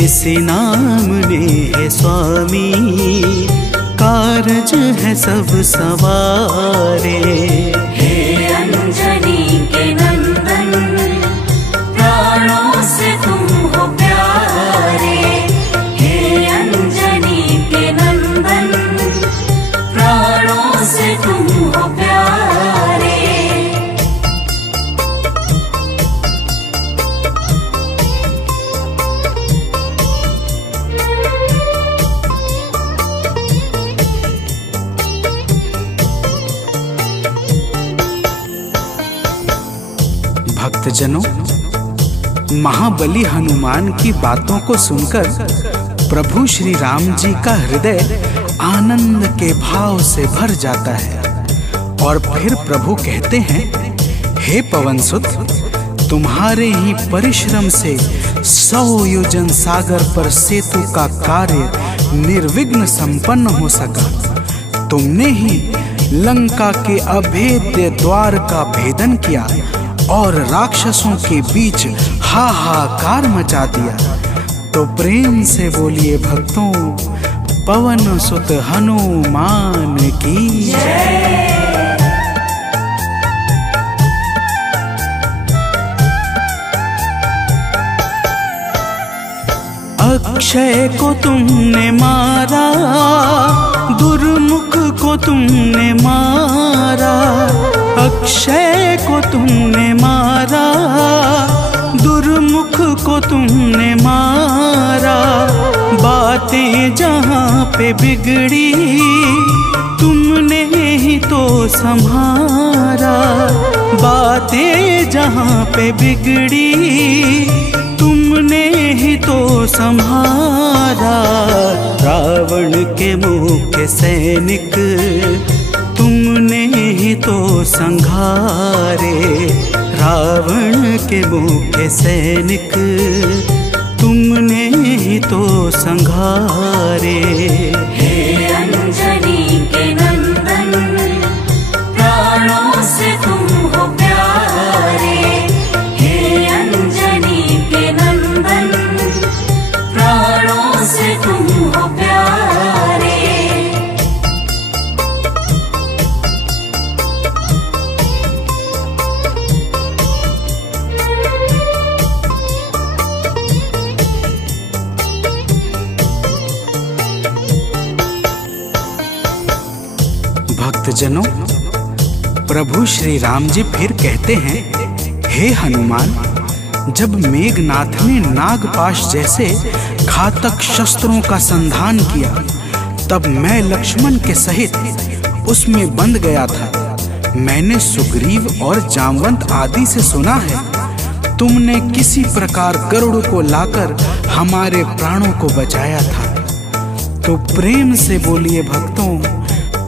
इसी नाम ने है स्वामी कारज है सब सवारे। हे अंजनी के नंदन, प्राणों से तुम हो प्यारे। हे अंजनी के नंदन, प्राणों से तुम हो प्यारे। भक्तजनों, महाबली हनुमान की बातों को सुनकर प्रभु श्री राम जी का हृदय आनंद के भाव से भर जाता है और फिर प्रभु कहते हैं, हे पवनसुत, तुम्हारे ही परिश्रम से 100 योजन सागर पर सेतु का कार्य निर्विघ्न संपन्न हो सका। तुमने ही लंका के अभेद्य द्वार का भेदन किया और राक्षसों के बीच हाहाकार मचा दिया। तो प्रेम से बोलिए भक्तों, पवन सुत हनुमान की जय। अक्षय को तुमने मारा, दुर्मुख को तुमने मारा, अक्षय को तुमने मारा, दुर्मुख को तुमने मारा। बातें जहाँ पे बिगड़ी तुमने ही तो संभारा, बातें जहाँ पे बिगड़ी तुमने ही तो संभारा। रावण के मुख्य सैनिक तुमने ही तो संघारे, रावण के मुख्य सैनिक तुमने ही तो संघारे। हे अंजनी के नंदन, प्राणों से तुम हो प्यारे। हे अंजनी के नंदन, प्राणों से तुम हो प्यारे। भक्तजनों, प्रभु श्री राम जी फिर कहते हैं, हे हनुमान, जब मेघनाथ ने नागपाश जैसे घातक शस्त्रों का संधान किया, तब मैं लक्ष्मण के सहित उसमें बंध गया था। मैंने सुग्रीव और जामवंत आदि से सुना है, तुमने किसी प्रकार गरुड़ को लाकर हमारे प्राणों को बचाया था। तो प्रेम से बोलिए भक्तों,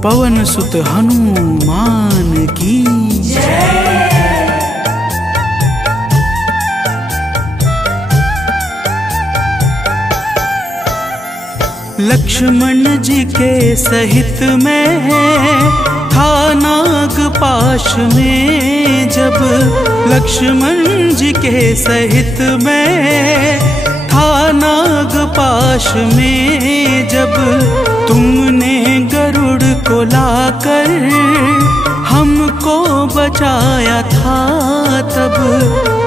पवन सुत हनुमान की जय। लक्ष्मण जी के सहित में था नागपाश में जब लक्ष्मण जी के सहित मैं, था नागपाश में जब तुमने गरुड़ को लाकर हमको बचाया था, तब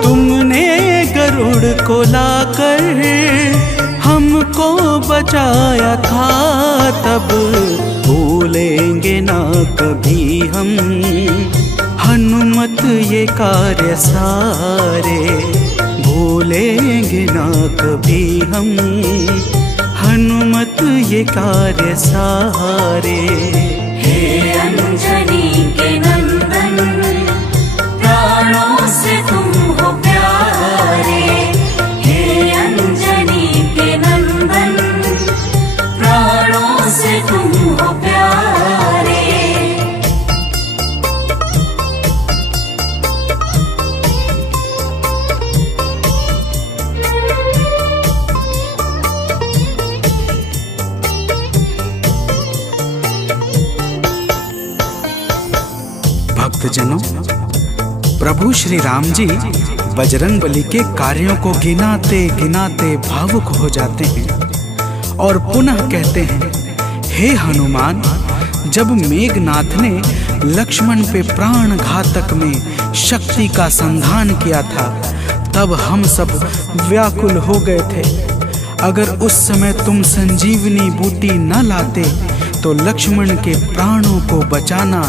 तुमने गरुड़ को लाकर हमको बचाया था, तब भूलेंगे ना कभी हम हनुमत ये कार्य सारे, भूलेंगे ना कभी हम हनुमत ये कार्य सारे। हे अंजनी के नंदन, प्राणों से तुम हो प्यारे। हे अंजनी के नंदन, प्राणों से तुम हो प्यारे। भक्तजनों, प्रभु श्री राम जी बजरंगबली के कार्यों को गिनाते गिनाते भावुक हो जाते हैं और पुनः कहते हैं, हे हनुमान, जब मेघनाथ ने लक्ष्मण पे प्राण घातक में शक्ति का संधान किया था, तब हम सब व्याकुल हो गए थे। अगर उस समय तुम संजीवनी बूटी न लाते तो लक्ष्मण के प्राणों को बचाना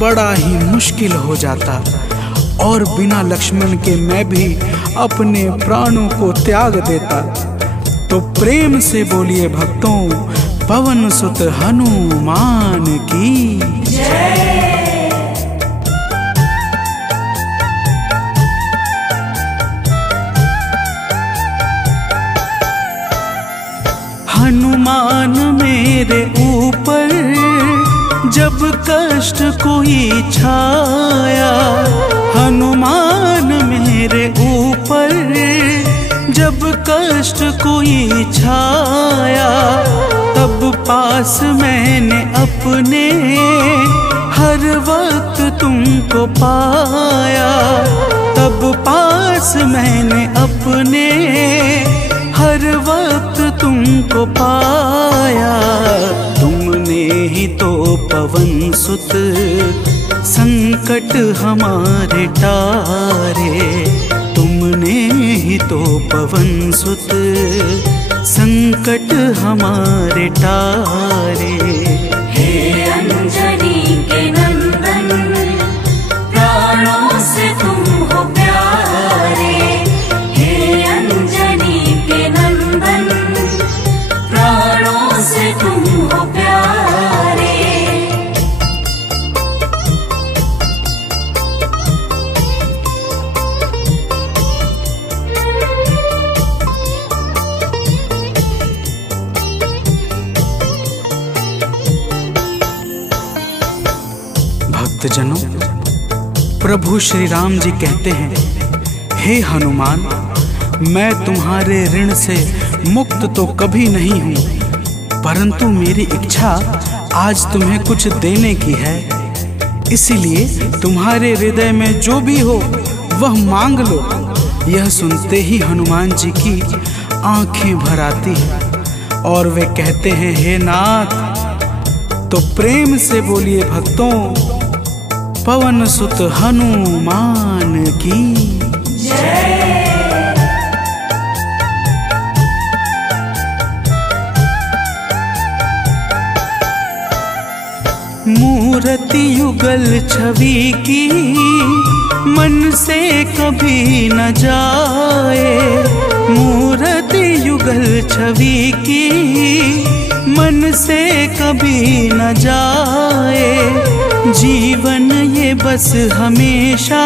बड़ा ही मुश्किल हो जाता, और बिना लक्ष्मण के मैं भी अपने प्राणों को त्याग देता। तो प्रेम से बोलिए भक्तों, पवन सुत हनुमान की जय। हनुमान मेरे ऊपर जब कष्ट कोई छाया, हनुमान मेरे ऊपर जब कष्ट कोई छाया, तब पास मैंने अपने हर वक्त तुमको पाया, तब पास मैंने अपने हर वक्त तुमको पाया। तुमने ही तो पवन सुत संकट हमारे टारे, तुमने ही तो पवन सुत संकट हमारे टारे। हे अंजनी के नंदन, प्राणों से तुम हो प्यारे। हे अंजनी के नंदन, प्राणों से तुम हो प्यारे। भक्तजनों, प्रभु श्री राम जी कहते हैं, हे हनुमान, मैं तुम्हारे ऋण से मुक्त तो कभी नहीं हूँ, परंतु मेरी इच्छा आज तुम्हें कुछ देने की है। इसीलिए तुम्हारे हृदय में जो भी हो वह मांग लो। यह सुनते ही हनुमान जी की आंखें भर आती हैं और वे कहते हैं, हे नाथ। तो प्रेम से बोलिए भक्तों, पवन सुत हनुमान की जय। मूर्ति युगल छवि की मन से कभी न जाए, मूर्ति युगल छवि की मन से कभी न जाए। जीवन ये बस हमेशा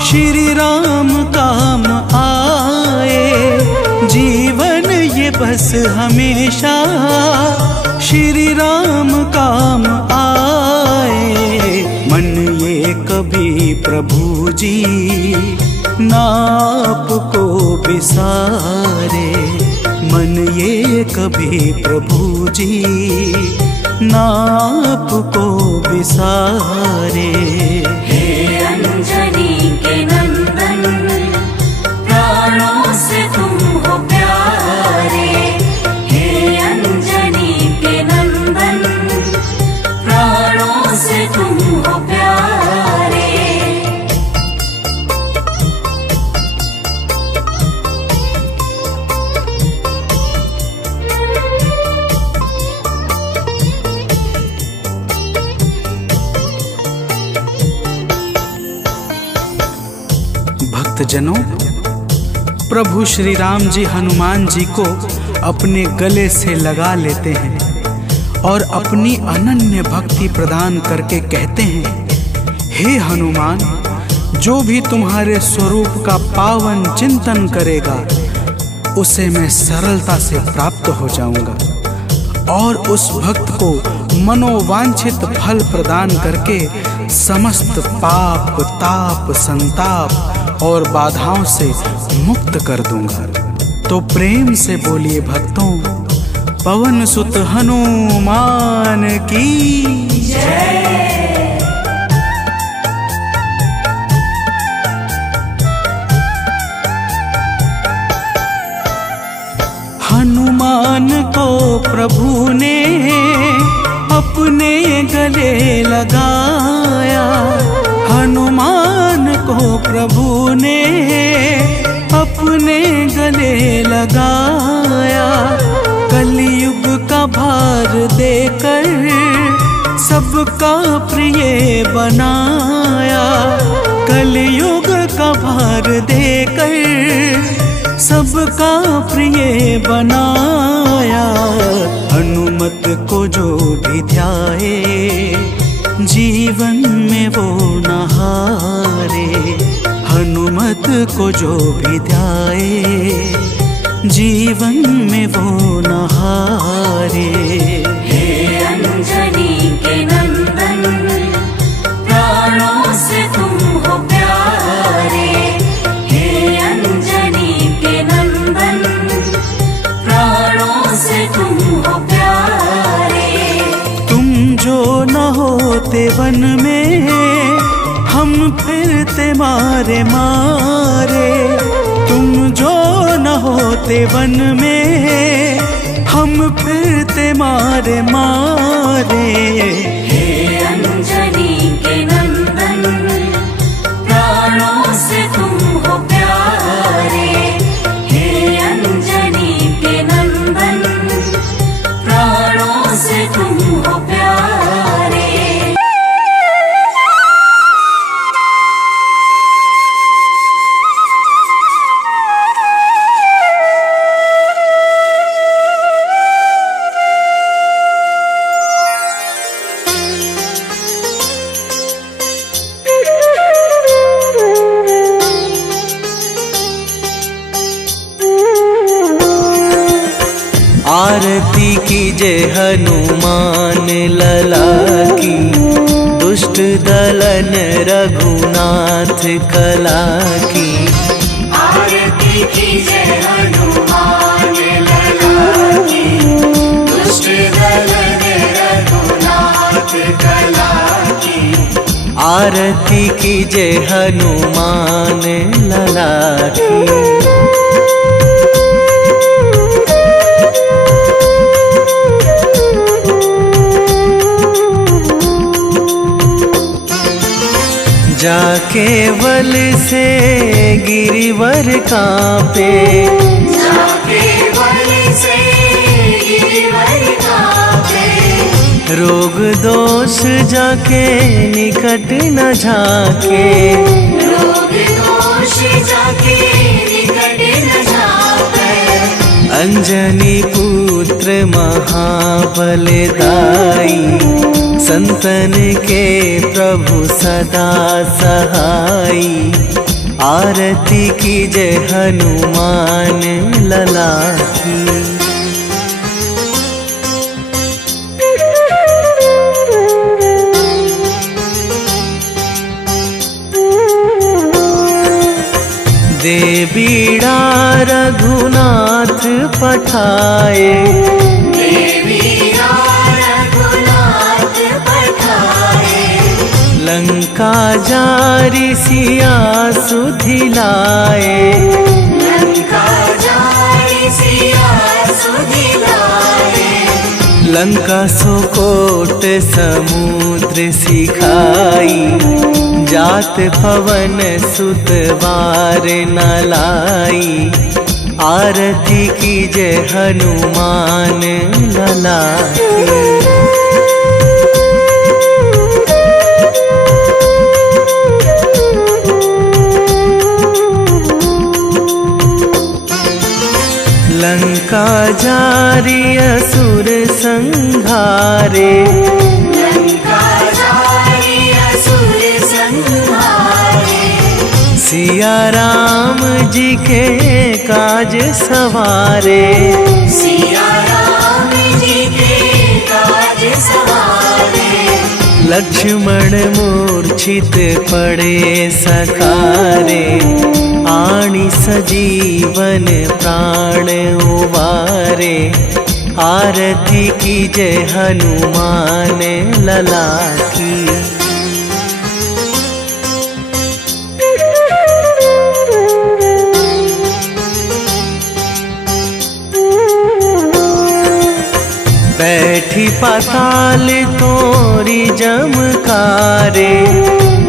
श्री राम काम आए, जीवन ये बस हमेशा श्री राम काम आए। मन ये कभी प्रभु जी नाप को बिसारे, मन ये कभी प्रभु जी नाप को विसारे। हे अंजनी के नंदन, प्राणों से तुम हो प्यारे। हे अंजनी के नंदन, प्राणों से तुम हो प्यारे। भक्तजनों, प्रभु श्री राम जी हनुमान जी को अपने गले से लगा लेते हैं और अपनी अनन्य भक्ति प्रदान करके कहते हैं, हे हनुमान, जो भी तुम्हारे स्वरूप का पावन चिंतन करेगा उसे मैं सरलता से प्राप्त हो जाऊंगा और उस भक्त को मनोवांछित फल प्रदान करके समस्त पाप, ताप, संताप और बाधाओं से मुक्त कर दूंगा। तो प्रेम से बोलिए भक्तों, पवन सुत हनुमान की जय। हनुमान को प्रभु ने अपने गले लगाया। हनुमान को प्रभु ने अपने गले लगाया। कलयुग का भार देकर सबका प्रिय बनाया। कलयुग का भार देकर सबका प्रिय बनाया। हनुमत को जो भी ध्याए जीवन में वो न हारे। हनुमत को जो भी ध्याए जीवन में वो न हारे। हे अंजनी के नंदन, प्राणों से तुम हो प्यारे। हे अंजनी के नंदन, प्राणों से तुम हो प्यारे। तुम जो न होते वन में हम फिरते मारे मारे। तुम जो न होते वन में हम फिरते मारे मारे। हे अंजनी के नंदन, प्राणों से तुम हो प्यारे। हे अंजनी के नंदन, प्राणों से तुम हो प्यारे। आरती कीजे हनुमान लला की। दुष्ट दलन रघुनाथ कला की। आरती कीजे हनुमान लला की। दुष्ट दलन रघुनाथ कला की। आरती कीजे हनुमान लला की। जाके बल से गिरिवर कांपे। जाके बल से गिरिवर कांपे। रोग दोष जाके निकट न झाके। रोग दोष जाके निकट न झाके। अंजनी पुत्र महाबलदाई। संतन के प्रभु सदा सहाई। आरती कीजे हनुमान लला की। दे बीड़ा रघुनाथ पठाए। देवी रघुनाथ लंका जारी सिया सुधिलाए, लंका जारी सिया सुधिलाए। लंका सुकोट समुद्र सिखाई, जात पवन सुत वार न लाई। आरती कीजे हनुमान लला की। लंका जारी असुर संहारे, लंका जारी असुर संहारे। सिया राम जी के काज सवारे, सिया राम जी के काज सवारे। लक्ष्मण मूर्छित पड़े सकारे, आणी सजीवन प्राण उबारे। आरती कीजे हनुमान लला की। बैठी पाताल तोरी जमकारे,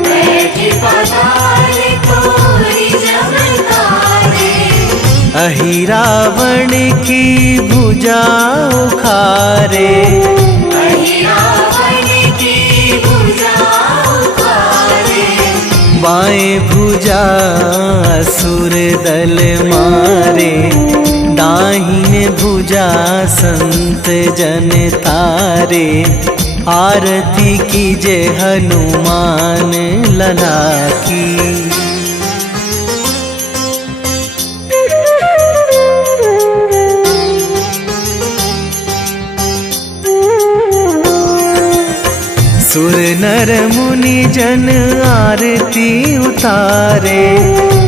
बैठी पाताल तोरी जमकारे। अहि रावण की भुजा उखारे, अहि रावण की भुजा उखारे। बाएं भुजा असुर दल मारे, दाहिने भुजा संत जन तारे। आरती कीजे हनुमान लला की। सुर नर मुनि जन आरती उतारे,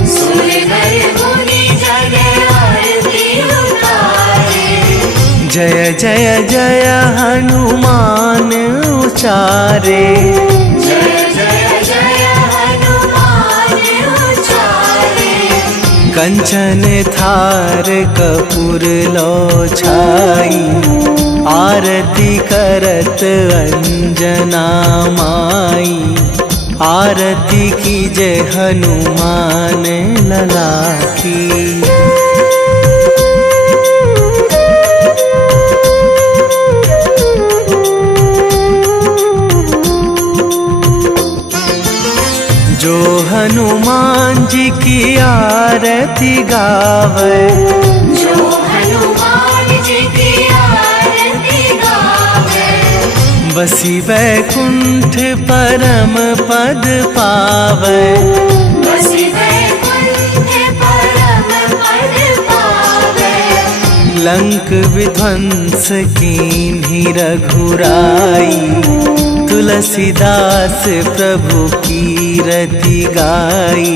सुर नर मुनि जन आरती उतारे। जय जय जय हनुमान उचारे, जय जय जय हनुमान उचारे। कंचन थार कपूर लो छाई, आरती करत अंजना माई। आरती कीजे हनुमान लला की। जो हनुमान जी की आरती गावे, जो हनुमान जी की आरती गावे। बसी वैकुंठ परम पद पावे, बसी वैकुंठ परम पद पावे। लंक विध्वंस कीन्ही रघुराई, तुलसीदास प्रभु कीरति गाई।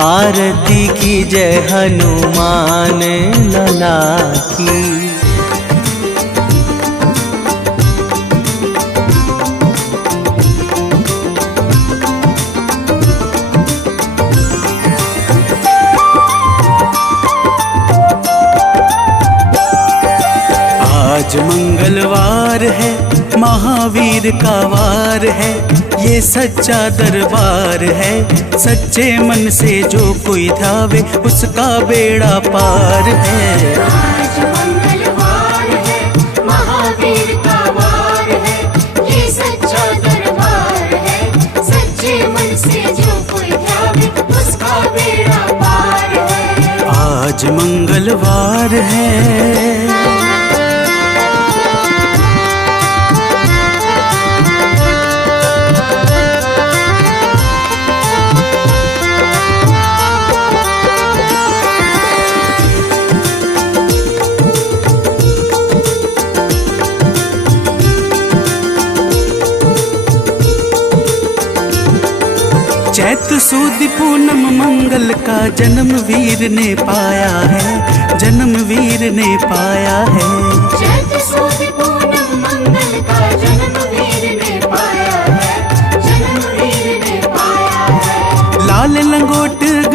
आरती कीजे हनुमान लला की। आज मंगलवार है, महावीर का वार है। ये सच्चा दरबार है, सच्चे मन से जो कोई ध्यावे उसका बेड़ा पार है। आज मंगलवार है, महावीर का वार है। ये सच्चा दरबार है, सच्चे मन से जो कोई ध्यावे उसका बेड़ा पार है। आज मंगलवार है। चैत सुद पूनम मंगल का जन्म वीर ने पाया है, जन्म वीर ने पाया है। चैत सुद पूनम मंगल का जन्म वीर ने पाया है, जन्म वीर ने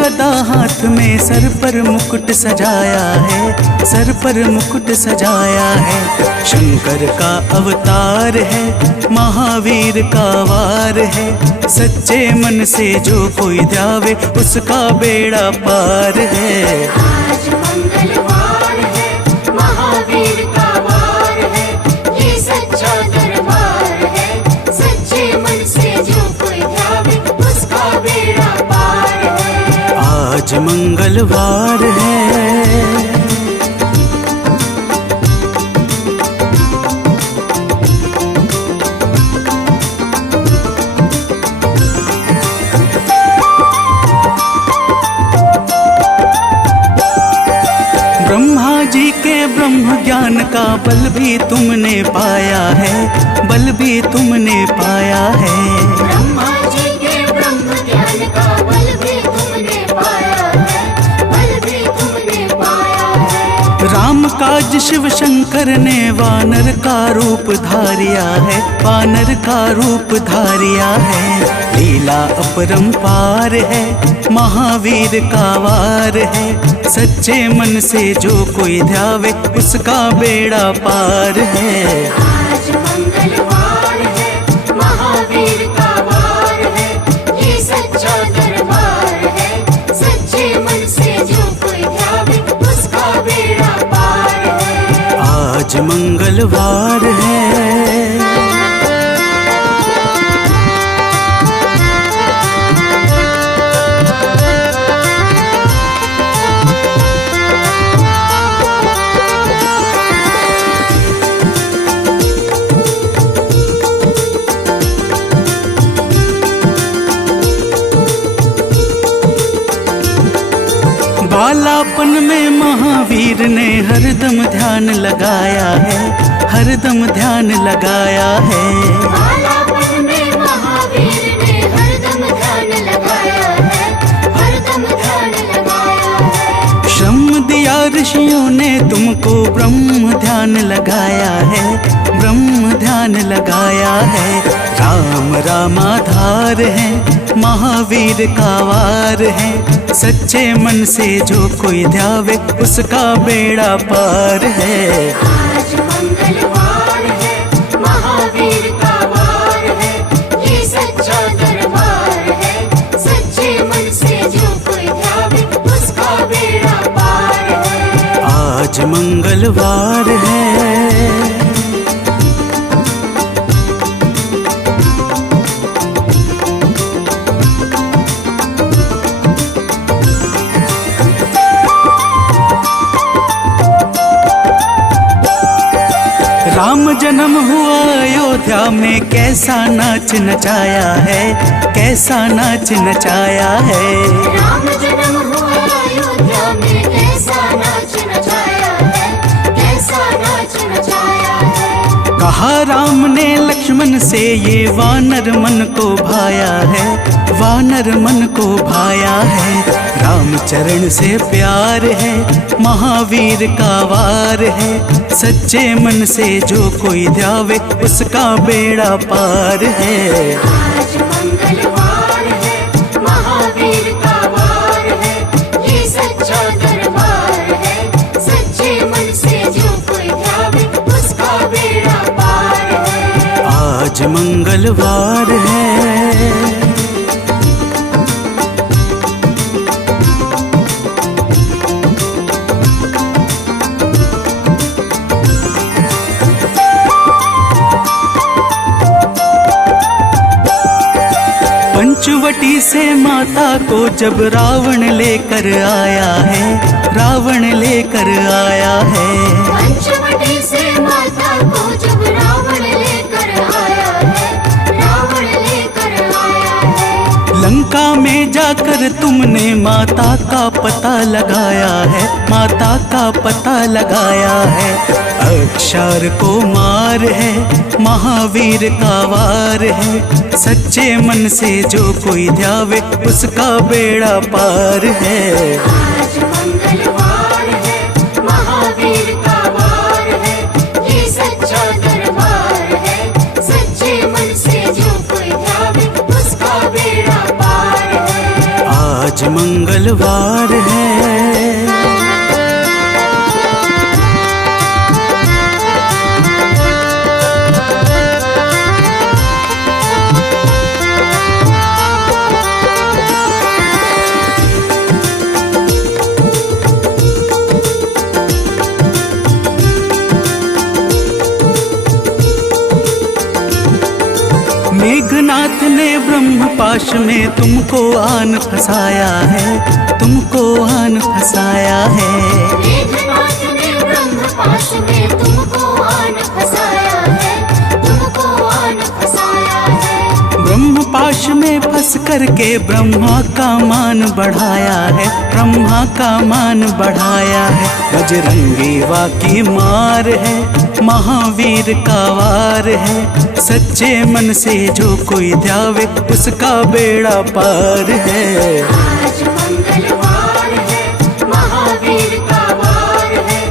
गदा हाथ में सर पर मुकुट सजाया है, सर पर मुकुट सजाया है। शंकर का अवतार है, महावीर का वार है। सच्चे मन से जो कोई ध्यावे उसका बेड़ा पार है। आज मंगलवार है, महावीर का वार है, ये सच्चा दरबार है। सच्चे मन से जो कोई ध्यावे उसका बेड़ा पार है। आज मंगलवार है। ब्रह्मा जी के ब्रह्म ज्ञान का बल भी तुमने पाया है, बल भी तुमने पाया है। ब्रह्मा जी के ब्रह्म ज्ञान का बल भी तुमने पाया है, बल भी तुमने पाया है। राम काज शिव शंकर ने वानर का रूप धारिया है, वानर का रूप धारिया है। लीला अपरंपार है, महावीर का वार है। सच्चे मन से जो कोई ध्यावे उसका बेड़ा पार है। आज मंगलवार है, महावीर का वार है, ये सच्चा दरबार है। सच्चे मन से जो कोई ध्यावे उसका बेड़ा पार है। आज मंगलवार है। बालापन में महावीर ने हरदम ध्यान लगाया है, हरदम ध्यान लगाया है। बालापन में महावीर ने हरदम ध्यान लगाया है, हरदम ध्यान लगाया है। श्रम दिया ऋषियों ने तुमको ब्रह्म ध्यान लगाया है, ब्रह्म ध्यान लगाया है। राम रामाधार है, महावीर का वार है। सच्चे मन से जो कोई ध्यावे उसका बेड़ा पार है। आज मंगलवार है, महावीर का वार है, ये सच्चा दरबार है। सच्चे मन से जो कोई ध्यावे उसका बेड़ा पार है। आज मंगलवार है। राम जन्म हुआ अयोध्या में, कैसा नाच नचाया है, कैसा नाच नचाया है। राम जन्म हुआ अयोध्या में, कैसा नाच नचाया है, कैसा नाच नचाया है। कहा राम ने लक्ष्मण से ये वानर मन को भाया है, वानर मन को भाया है। राम चरण से प्यार है, महावीर का वार है। सच्चे मन से जो कोई ध्यावे उसका बेड़ा पार है। आज मंगलवार है, महावीर का वार है, ये सच्चा दरबार है। सच्चे मन से जो कोई ध्यावे उसका बेड़ा पार है। आज मंगलवार है। पंचवटी से माता को जब रावण लेकर आया है, रावण लेकर आया है। पंचवटी से माता को जब रावण लेकर आया है, रावण लेकर आया है। लंका में जाकर तुमने माता का पता लगाया है, माता का पता लगाया है। अक्षर को मार है, महावीर का वार है। सच्चे मन से जो कोई ध्यावे उसका बेड़ा पार है। आज मंगलवार है, महावीर का वार है, ये सच्चा दरबार है। सच्चे मन से जो कोई ध्यावे उसका बेड़ा पार है। आज मंगलवार मंगलवार है। मेघनाथ ने ब्रह्म पाश में तुमको आन फंसाया है, तुमको आन फंसाया है। मेघनाथ ने ब्रह्म पाश में तुमको आन फंसाया है, तुमको आन फंसाया है। ब्रह्म पाश में फंस करके ब्रह्मा का मान बढ़ाया है, ब्रह्मा का मान बढ़ाया है। बजरंगी वाकी मार है, महावीर का वार है। सच्चे मन से जो कोई ध्यावे उसका बेड़ा पार है। आज मंगलवार है, महावीर का वार है,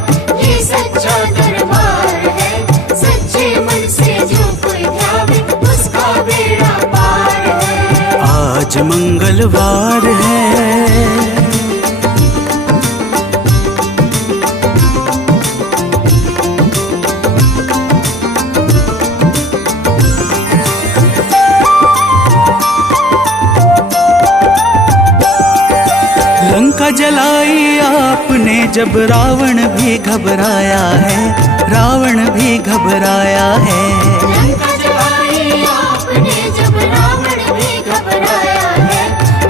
ये सच्चा दरबार है। सच्चे मन से जो कोई ध्यावे उसका बेड़ा पार है। आज मंगलवार है। लंका जलाई आपने जब रावण भी घबराया है, रावण भी घबराया है। लंका जलाई आपने जब रावण भी घबराया है,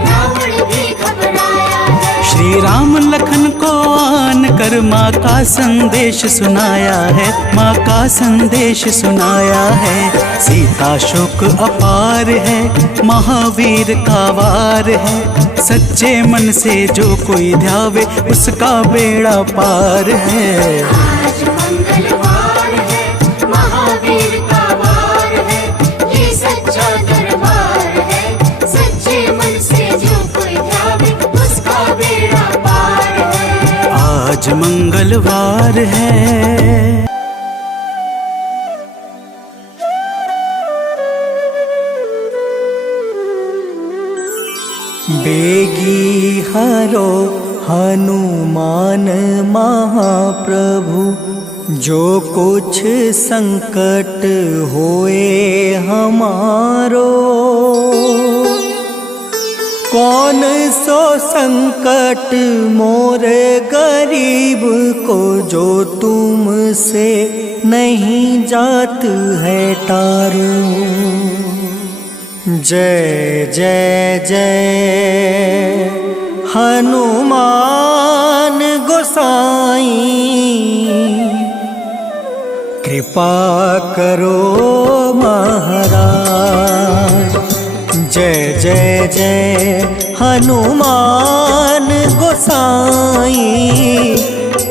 रावण भी घबराया है। श्री राम लखन को आन कर माँ का संदेश सुनाया है, माँ का संदेश सुनाया है। सीता शोक अपार है, महावीर का वार है। सच्चे मन से जो कोई ध्यावे उसका बेड़ा पार है। आज मंगलवार है, महावीर का वार है, ये सच्चा दरबार है। सच्चे मन से जो कोई ध्यावे उसका बेड़ा पार है। आज मंगलवार है। बेगी हरो हनुमान महाप्रभु, जो कुछ संकट होए हमारो। कौन सो संकट मोरे गरीब को, जो तुमसे नहीं जात है टारो। जय जय जय हनुमान गोसाई, कृपा करो महाराज। जय जय जय हनुमान गोसाई,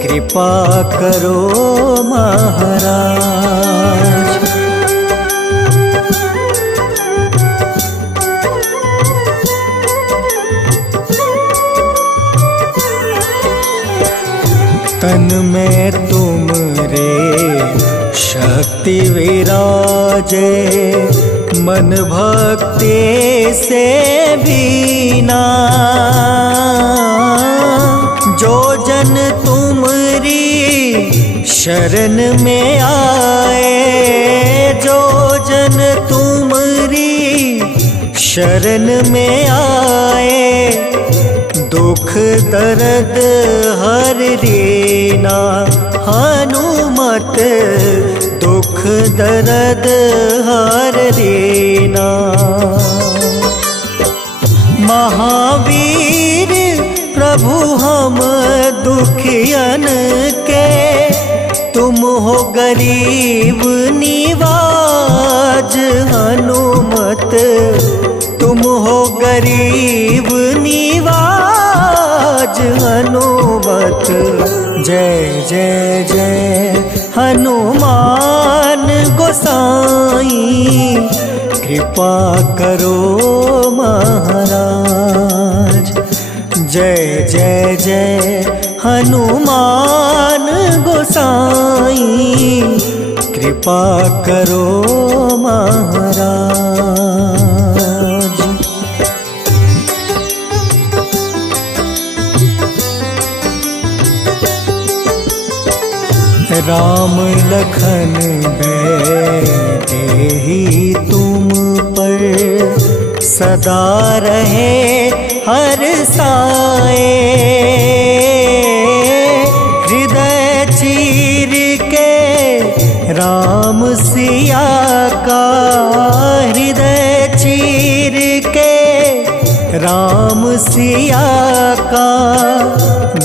कृपा करो महाराज। तन में तुम रे शक्ति विराजे, मन भक्ति से बीना। जो जन तुमरी शरण में आए, जो जन तुमरी शरण में आए, दुख दर्द हर लेना हनुमत, दुख दर्द हर लेना। महावीर प्रभु हम दुखियन के, तुम हो गरीब निवाज हनुमत, तुम हो गरीब निवाज हनुमत। जय जय जय हनुमान गोसाई, कृपा करो महाराज। जय जय जय हनुमान गोसाई, कृपा करो महाराज। राम लखन बैदेही तुम पर सदा रहे हर साए। हृदय चीर के राम सिया का, हृदय चीर के राम सिया का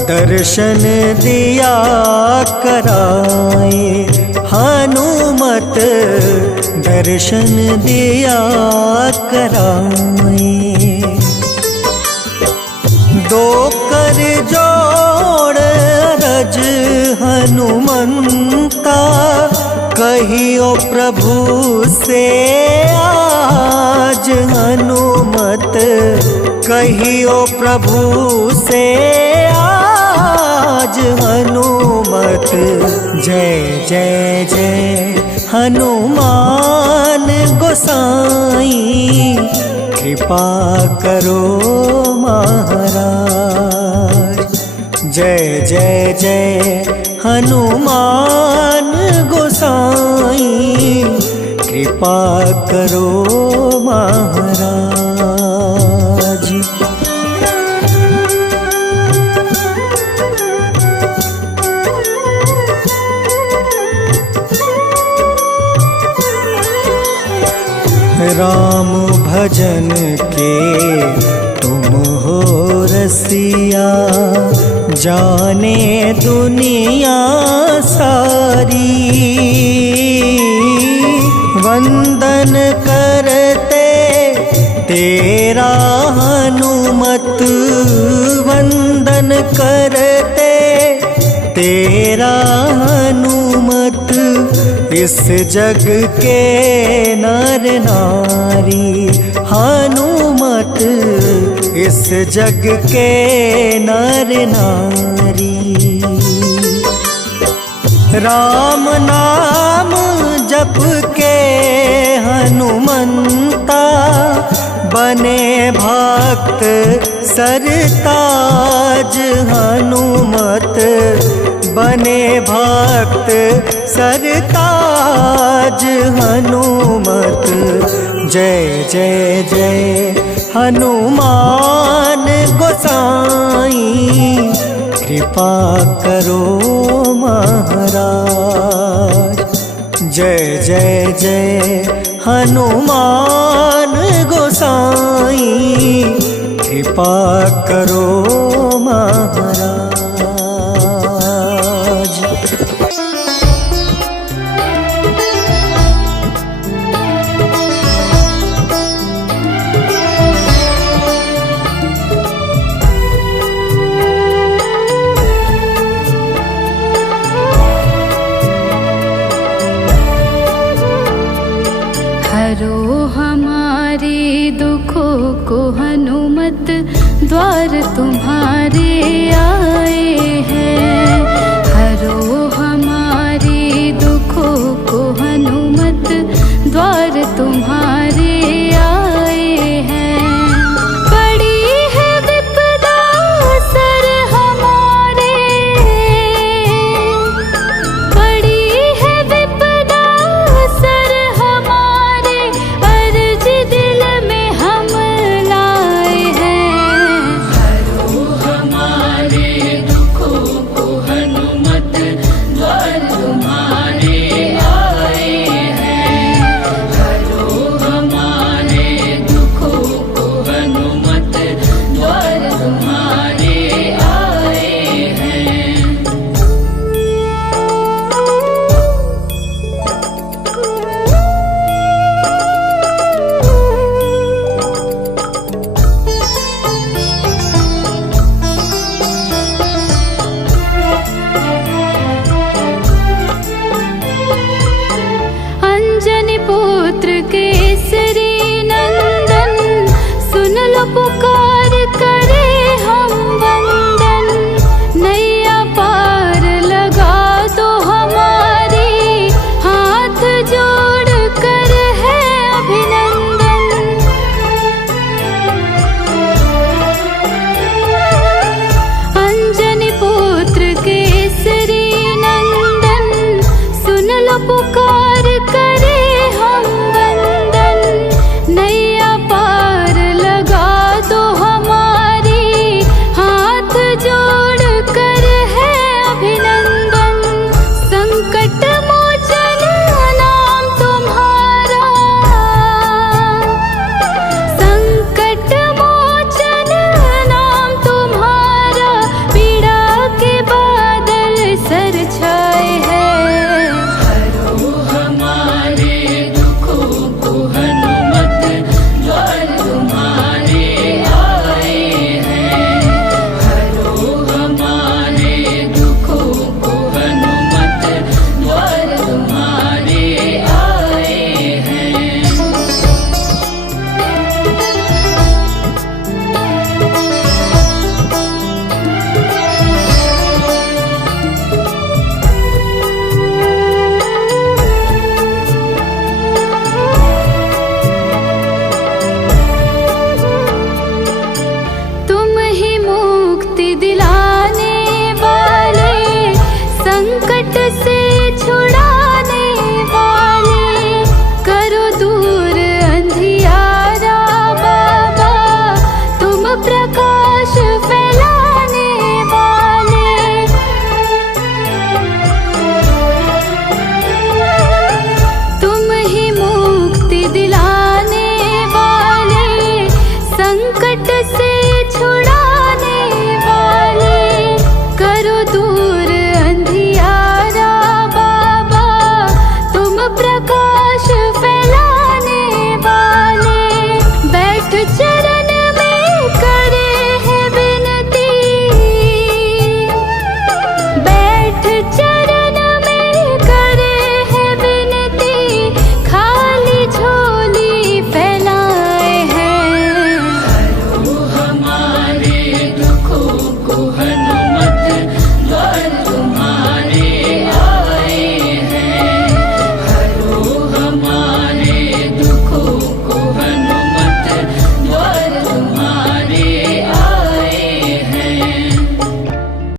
दर्शन दिया कराए। हनुमत दर्शन दिया कराए। दो कर जोड़ रज हनुमंता, कहियो प्रभु से आज। हनुमत कहियो प्रभु से आज। हनुमत जय जय जय हनुमान गोसाई, कृपा करो महाराज। जय जय जय हनुमान गोसाई, कृपा करो महाराज। राम भजन के तुम हो रसिया, जाने दुनिया सारी। वंदन करते तेरा हनुमत, वंदन करते तेरा हनुमत। इस जग के नर नारी हनुमत, इस जग के नर नारी। राम नाम जप के हनुमंता, बने भक्त सरताज। हनुमत बने भक्त सरताज। हनुमत जय जय जय हनुमान गोसाई, कृपा करो महाराज। जय जय जय हनुमान गोसाई, कृपा करो महाराज। हरो हमारे दुखों को हनुमत, द्वार तुम्हारे संकट से